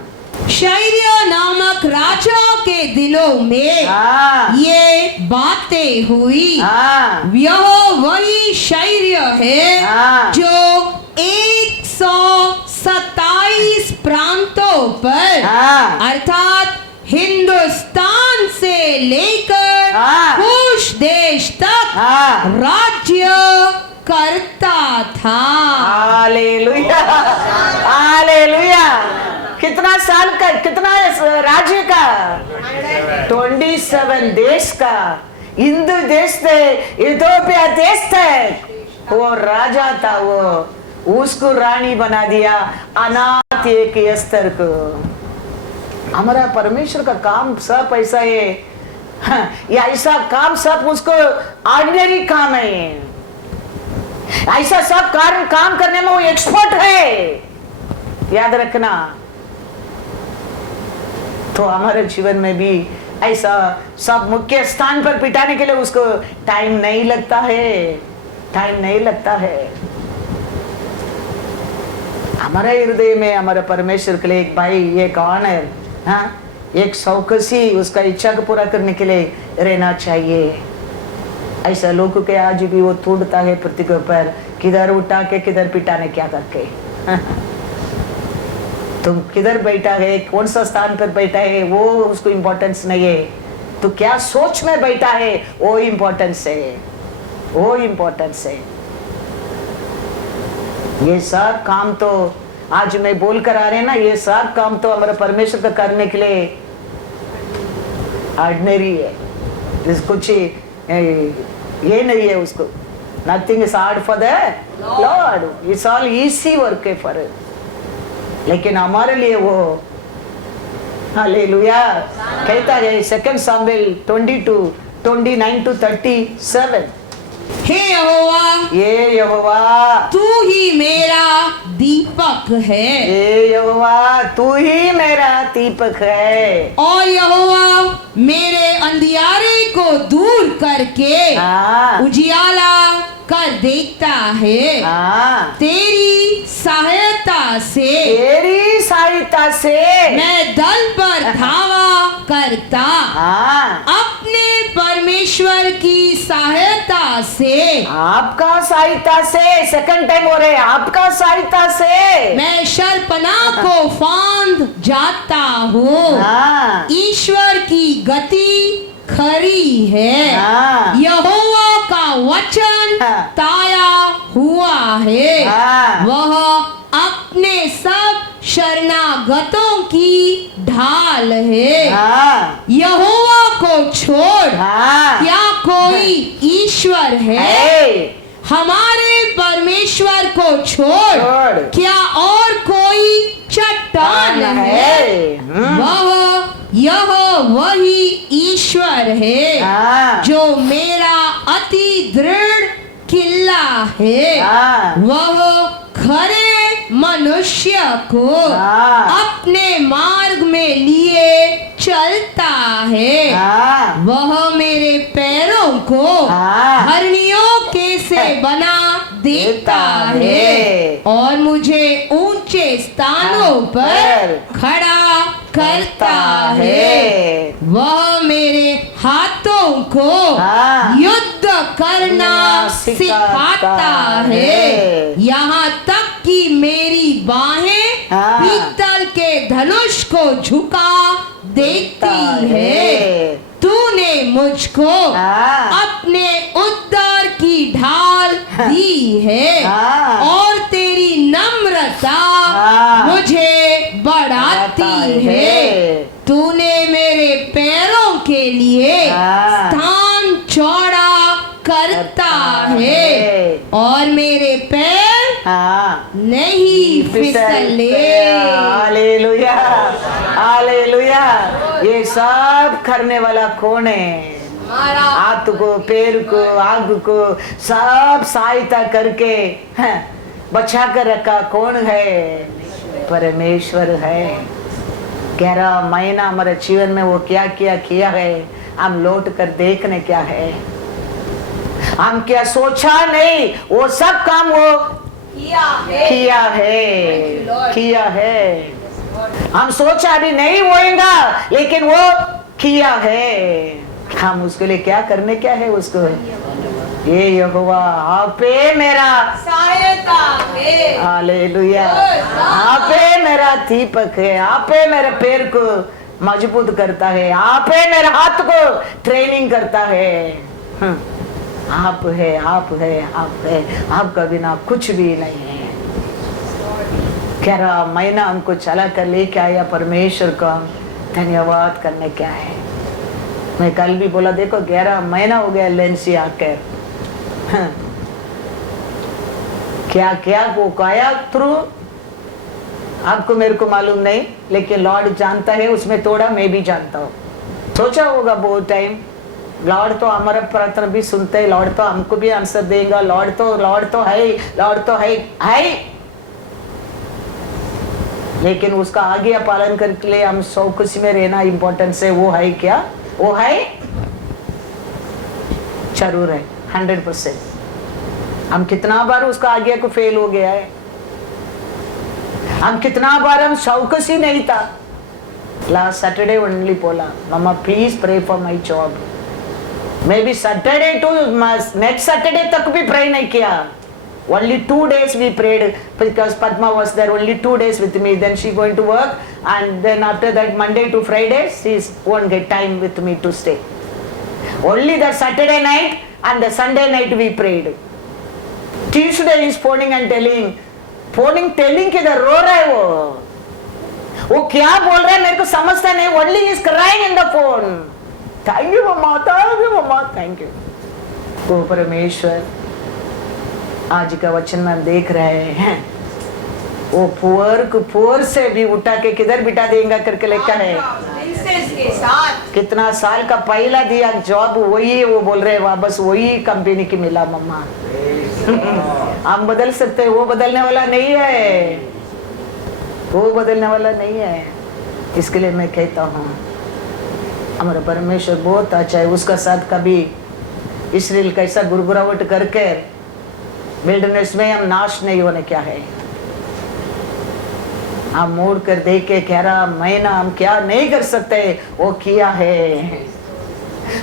शैर्य नामक राजा के दिलों में ये बातें हुई। यह वही शैर्य है जो 127 प्रांतों पर अर्थात हिंदुस्तान से लेकर कुश देश तक राज्य करता था। Hallelujah, hallelujah. कितना साल का, कितना राज्य का, 27 देश का। हिंदू देश थे, इथोपिया देश थे, वो राजा था, वो उसको रानी बना दिया, अनाथ एक एस्थर को। हमारा परमेश्वर का काम सब ऐसा है, ये ऐसा काम सब उसको ऑर्डिनरी काम है। ऐसा सब काम करने में वो एक्सपर्ट है, याद रखना। तो हमारे जीवन में भी ऐसा सब मुख्य स्थान पर पिटाने के लिए उसको टाइम नहीं लगता है, टाइम नहीं लगता है। हमारे हृदय में हमारे परमेश्वर के लिए एक भाई, एक ऑनर, एक चौकसी उसका इच्छा को पूरा करने के लिए रहना चाहिए। ऐसा लोगों के आज भी वो तोड़ता है पृथ्वी के ऊपर, किधर उठा के किधर पिटाने क्या करके। तुम किधर बैठा है, कौन सा स्थान पर बैठा है, वो उसको इम्पोर्टेंस नहीं है। तो क्या सोच में बैठा है, वो इम्पोर्टेंस है, वो इम्पोर्टेंस है। ये सब काम तो आज मैं बोल कर आ रहे हैं ना, ये सब काम तो हमारे परमेश्वर का करने के लिए ऑर्डिनरी है। कुछ ये नहीं है उसको, nothing is hard for the Lord, it's all easy work है फॉर। लेकिन हमारे लिए वो, हालेलुया, कहता है 2 Samuel 22 29 to 37. हे यहोवा, ये यहोवा, तू ही मेरा दीपक है, ये यहोवा, तू ही मेरा दीपक है। और यहोवा मेरे अंधियारे को दूर करके हाँ, उजियाला कर देखता है। हाँ, तेरी सहायता से तेरी सहायता से मैं दल पर धावा करता, हाँ, अपने परमेश्वर की सहायता से आपका सहायता से, सेकंड टाइम हो रहे, आपका सहायता से मैं शर्पना को फांद जाता हूँ। हाँ, ईश्वर की गति खरी है, हाँ, यहोवा का वचन हाँ, ताया हुआ है, हाँ, वह अपने सब शरणागतों की ढाल है। हाँ, यहोवा को छोड़ हाँ, क्या कोई ईश्वर है? है, हमारे परमेश्वर को छोड़ छोड़ क्या और कोई चट्टान है? यह वही ईश्वर है हाँ, जो मेरा अति दृढ़ किल्ला है। हाँ, वह खरे मनुष्य को हाँ, अपने मार्ग में लिए चलता है। हाँ, वह मेरे पैरों को हाँ, हरनियों के से बना देता है और मुझे ऊंचे स्थानों पर खड़ा करता है। वह मेरे हाथों को हाँ, युद्ध करना सिखाता है, यहाँ तक कि मेरी बाहें हाँ, पीतल के धनुष को झुका देती है। तूने मुझको हाँ, अपने उद्धार की ढाल दी है हाँ, और तेरी नम्रता हाँ, मुझे बढ़ाती है। तूने मेरे पैरों के लिए हाँ, स्थान चौड़ा करता है और मेरे पैर हाँ, नहीं फिसले। Hallelujah, hallelujah. ये सब करने वाला कौन है? हाथ को, पैर को, आग को सब सहायता करके बचा कर रखा कौन है? परमेश्वर है। 11 महीना हमारे जीवन में वो क्या क्या किया है, हम लौट कर देखने क्या है, हम क्या सोचा नहीं, वो सब काम वो किया है। हम सोचा भी नहीं होएगा, लेकिन वो किया है। हम उसके लिए क्या करने क्या है उसको? ये यहोवा आप ही मेरा सहायता है। हालेलुया, आप ही मेरा दीपक है, आप ही मेरे पैर को मजबूत करता है, आप ही मेरे हाथ को ट्रेनिंग करता है। आप है, आप है, आप है, आपका बिना कुछ भी नहीं है। 11 महीना हमको चला कर लेके आया परमेश्वर का धन्यवाद करने क्या है। मैं कल भी बोला, देखो 11 महीना हो गया लेंसी आकर, क्या क्या वो काया थ्रू आपको मेरे को मालूम नहीं, लेकिन लॉर्ड जानता है, उसमें थोड़ा मैं भी जानता हूँ। सोचा होगा बहुत टाइम, लॉर्ड तो हमारा प्रार्थना भी सुनते हैं, लॉर्ड तो हमको भी आंसर देगा, लॉर्ड तो है। लेकिन उसका आज्ञा पालन करने के लिए हम सौ खुशी में रहना इम्पोर्टेंस है। वो है क्या? वो है जरूर है, 100%। हम कितना बार उसका आज्ञा को फेल हो गया है, हम कितना बार हम चौकसी नहीं था। लास्ट सैटरडे ओनली बोला, मामा please pray for my job. Maybe Saturday to next Saturday तक भी प्रे नहीं किया। Only 2 days we prayed because Padma was there only 2 days with me. Then she going to work, and then after that Monday to Friday she won't get time with me to stay. Only the Saturday night and the Sunday night we prayed. Tuesday is phoning and telling किधर रो रहा है वो क्या बोल रहा है मेरे को समझता नहीं। Only is crying in the phone. Thank you mama, thank you। वो परमेश्वर आज का वचन में हम देख रहे हैं, वो पुअर को पुअर से भी उठा के किधर बिठा देगा करके लिखा है। सक्सेस के साथ। कितना साल का पहला दिया जॉब वही वो बोल रहे वापस वही कंपनी की मिला मम्मा। हम बदल सकते हैं, वो बदलने वाला नहीं है, वो बदलने वाला नहीं है। इसके लिए मैं कहता हूँ हमारा परमेश्वर बहुत अच्छा है। उसका साथ कभी इसराइल कैसा गुरगुरावट करके विल्डरनेस में हम नाश नहीं होने क्या है। हम मोड़ कर देख के कह रहा महीना हम क्या नहीं कर सकते, वो किया है।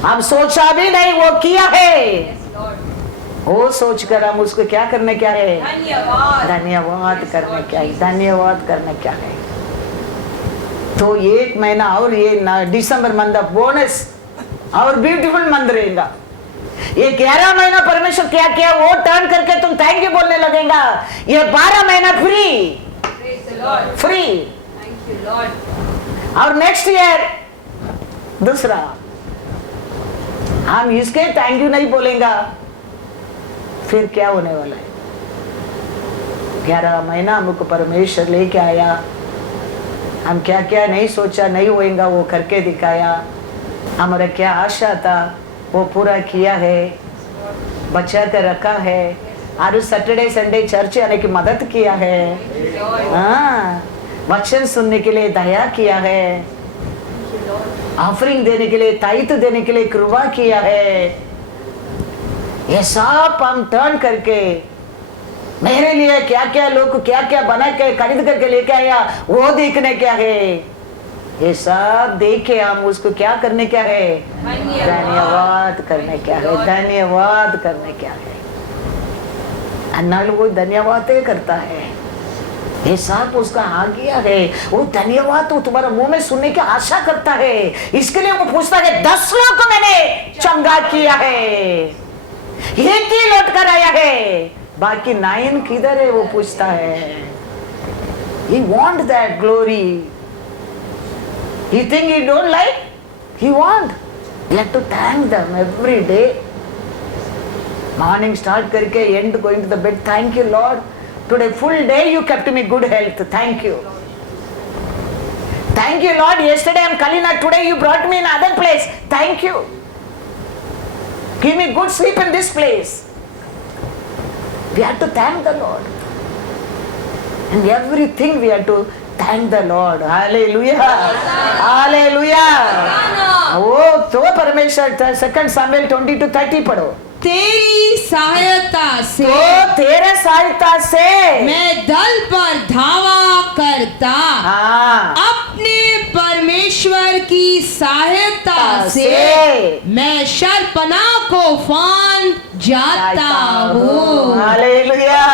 हम सोचा भी नहीं, वो किया है। वो सोच कर हम उसको क्या करने क्या है, धन्यवाद करने क्या है, धन्यवाद करने क्या है। तो एक महीना और ये दिसंबर मंथ बोनस और ब्यूटीफुल मंथ रहेगा। ये 11 महीना परमेश्वर क्या किया वो टर्न करके तुम थैंक यू बोलने लगेगा। ये 12 महीना फ्री फ्री। और नेक्स्ट ईयर दूसरा हम इसके थैंक यू नहीं बोलेंगे, फिर क्या होने वाला है। 11 महीना हमको परमेश्वर लेके आया, हम क्या क्या नहीं सोचा नहीं होएगा वो करके दिखाया। हमारा क्या आशा था वो पूरा किया है, बचा कर रखा है। हर सैटरडे संडे चर्च आने की मदद किया है, हाँ, वचन सुनने के लिए दया किया है, ऑफरिंग देने के लिए ताइत देने के लिए कृपा किया है। ये सब हम टर्न करके मेरे लिए क्या क्या लोग क्या क्या बना के खरीद करके लेके आया वो देखने क्या है। ये सब देख के हम उसको क्या करने क्या है, धन्यवाद करने क्या है, धन्यवाद करने क्या है। अन्ना वो धन्यवाद करता है, ये सब उसका आ गया है। वो धन्यवाद तो तुम्हारा मुंह में सुनने की आशा करता है। इसके लिए वो पूछता है 10 लोग को मैंने चंगा किया है, एक ही लौट कर आया है, बाकी 9 किधर है वो पूछता है। He want that glory. He think he don't like, he want. You have to thank them every day. Morning start करके end going to the bed. Thank you Lord. Today full day you kept me good health. Thank you. Thank you Lord. Yesterday I'm Kalina. Today you brought me in other place. Thank you. Give me good sleep in this place. We have to thank the Lord. And everything we have to thank the Lord. Hallelujah. Hallelujah. वो तो परमेश्वर 2 Samuel 20-30 पढ़ो। तेरी सहायता से तो तेरे सहायता से मैं दल पर धावा करता, हाँ, अपने परमेश्वर की सहायता से मैं शरपना को फान जाता हूँ। हालेलुया।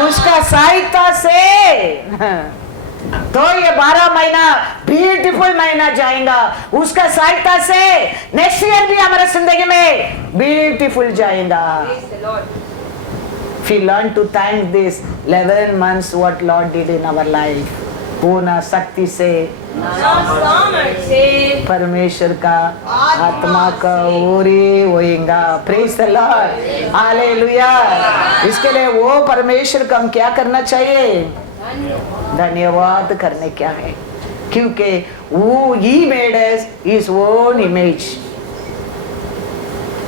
उसका सहायता से तो ये 12 महीना ब्यूटीफुल महीना जाएगा। उसका सहायता से नेक्स्ट ईयर भी हमारे जिंदगी में ब्यूटीफुल जाएगा। We learn to thank this 11 months what Lord did in our life. पूर्ण शक्ति से परमेश्वर का आत्मा का ओरे होएगा। Praise the Lord. हालेलुया। इसके लिए वो परमेश्वर को हम क्या करना चाहिए, धन्यवाद करने क्या है, क्योंकि वो he made us his own image.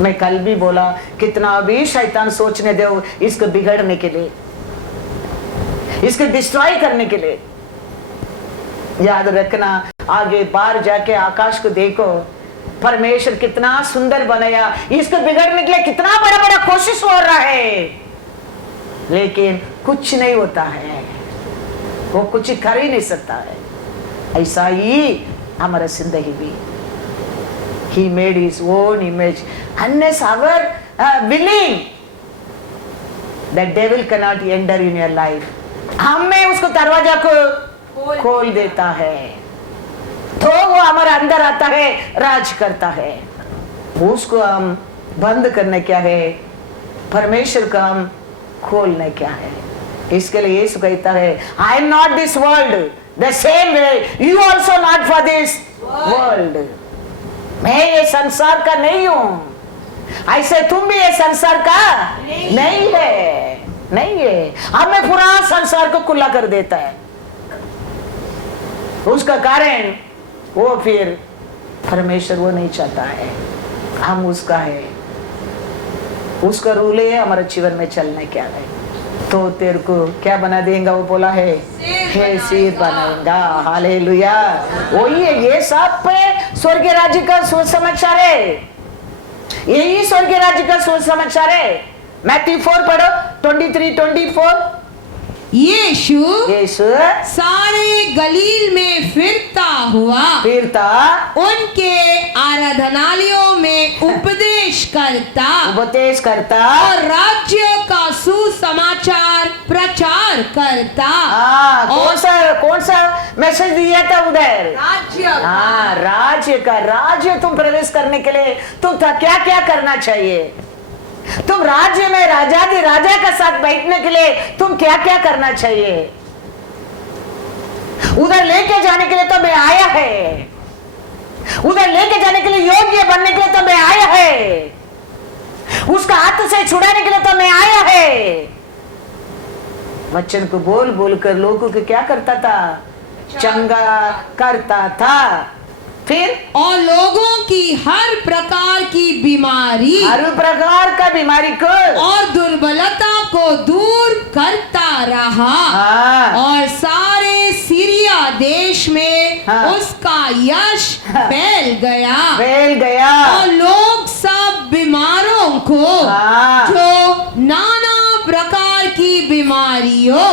मैं कल भी बोला कितना भी शैतान सोचने दो इसको बिगड़ने के लिए, इसको डिस्ट्रॉय करने के लिए, याद रखना आगे बाहर जाके आकाश को देखो परमेश्वर कितना सुंदर बनाया, इसको बिगड़ने के लिए कितना बड़ा बड़ा कोशिश हो रहा है, लेकिन कुछ नहीं होता है, वो कुछ कर ही नहीं सकता है। ऐसा ही हमारा जिंदगी भी, He made His own image. Unless our willing, the devil cannot enter in your life. हमें उसको दरवाजा को खोल देता है, तो वो हमारे अंदर आता है, राज करता है। उसको हम बंद करने क्या है, परमेश्वर का हम खोलने क्या है। इसके लिए यीशु कहता है I am not this world, the same way you also not for this world. मैं ये संसार का नहीं हूँ, ऐसे तुम भी ये संसार का नहीं है, नहीं है। हमें पूरा संसार को खुला कर देता है। उसका कारण वो फिर परमेश्वर वो नहीं चाहता है, हम उसका है, उसका रूल है हमारे जीवन में चलने क्या है। तो तेरे को क्या बना देगा, वो बोला है हे सिर बनाएगा। हालेलुया। वही है, ये सब पे स्वर्ग राज्य का सुसमाचार है, यही स्वर्ग राज्य का सुसमाचार है। मैथ्यू 4 पढ़ो 23-24। यीशु सारे गलील में फिरता उनके आराधनालयों में उपदेश करता और राज्य का सुसमाचार प्रचार करता। कौन सा मैसेज दिया था उधर? राज्य का। राज्य तुम प्रवेश करने के लिए तुम क्या क्या करना चाहिए? तुम राज्य में राजा के साथ बैठने के लिए तुम क्या क्या करना चाहिए? उधर लेके जाने के लिए तो मैं आया है, उधर लेके जाने के लिए योग्य बनने के लिए तो मैं आया है, उसका हाथ से छुड़ाने के लिए तो मैं आया है। वचन को बोल बोल कर लोगों को क्या करता था? चंगा करता था। फिर और लोगों की हर प्रकार की बीमारी, हर प्रकार का बीमारी को और दुर्बलता को दूर करता रहा। और सारे सीरिया देश में उसका यश फैल गया और लोग सब बीमारों को जो नाना प्रकार की बीमारियों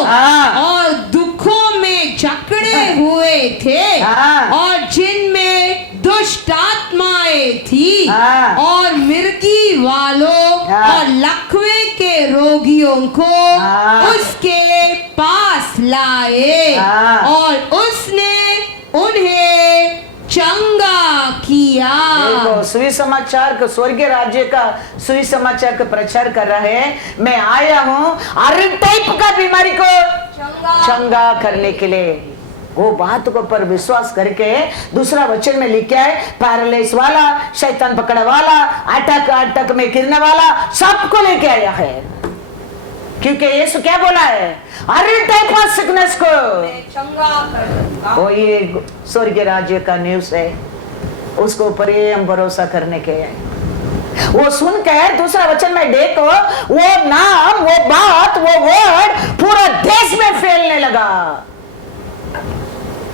और दुखों में जकड़े हुए थे और जिनमें दुष्ट आत्माएं थी और मिर्गी वालों और लकवे के रोगियों को उसके पास लाए और उसने उन्हें चंगा किया। देखो, सुसमाचार का, स्वर्गीय राज्य का सुसमाचार का प्रचार कर रहा है। मैं आया हूँ हर टाइप का बीमारी को चंगा करने के लिए। वो बात को पर विश्वास करके दूसरा वचन में लिखा है, पैरालाइज वाला, शैतान पकड़ा वाला, अटक में गिरने वाला सबको लेके आया है। क्योंकि यीशु क्या बोला है? हर टाइप ऑफ सिकनेस को वो ये स्वर्गीय राज्य का न्यूज़ है, उसको ऊपर हम भरोसा करने के हैं। वो सुनकर दूसरा वचन में देखो, वो नाम, वो बात, वो वर्ड पूरा देश में फैलने लगा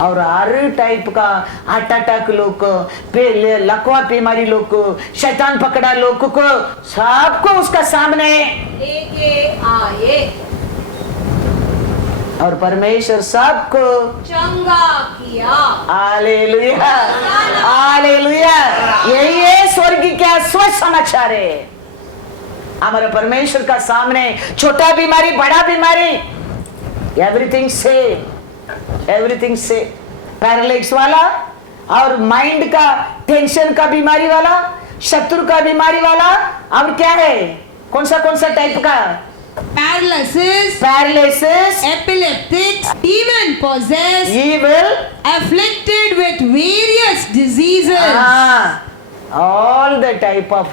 और हर टाइप का हार्ट अटैक लोग को, लकवा बीमारी लोग को, शैतान पकड़ा लोग को, सबको उसका सामने लेके आए और परमेश्वर सबको चंगा किया। Hallelujah, hallelujah. यही है स्वर्ग का सुसमाचार है। हमारे परमेश्वर का सामने छोटा बीमारी, बड़ा बीमारी, एवरीथिंग से पैरालिसिस वाला और माइंड का टेंशन का बीमारी वाला, शत्रु का बीमारी वाला, और क्या है, कौन सा टाइप का? Paralysis, epileptics, demon possessed, evil, afflicted with various diseases, all the type of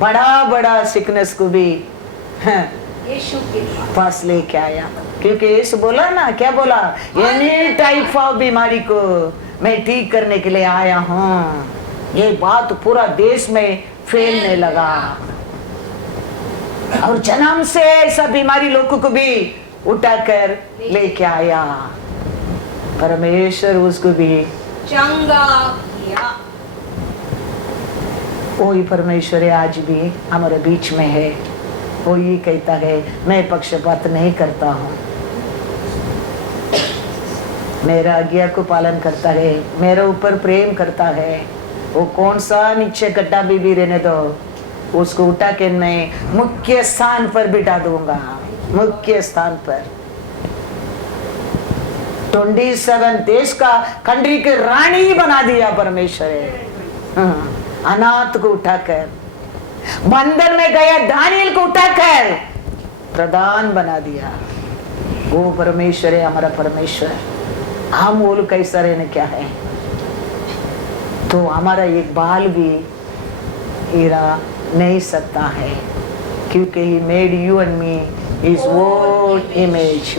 बड़ा सिकनेस को भी यीशु के पास लेके आया। क्योंकि यीशु बोला ना, क्या बोला? एनी टाइप ऑफ बीमारी को मैं ठीक करने के लिए आया हूँ। ये बात पूरा देश में फैलने लगा और जन्म से ऐसा बीमारी लोगों को भी उठाकर लेके आया। परमेश्वर उसको भी चंगा किया। वही परमेश्वर आज भी हमारे बीच में है। वो ये कहता है, मैं पक्षपात नहीं करता हूँ, मेरा आज्ञा को पालन करता है, मेरे ऊपर प्रेम करता है। वो कौन सा नीचे गड्ढा भी रहने दो, उसको उठा के मैं मुख्य स्थान पर बिठा दूंगा, मुख्य स्थान पर। 27 देश का कंट्री के रानी बना दिया परमेश्वर है। अनाथ को उठाकर, बंदर में गया दानियल को उठाकर प्रधान बना दिया। वो परमेश्वर है, हमारा परमेश्वर। हम वो लोग कैसा रहने क्या है, तो हमारा एक बाल भी हीरा नहीं सकता है, क्योंकि he made you and me his own image,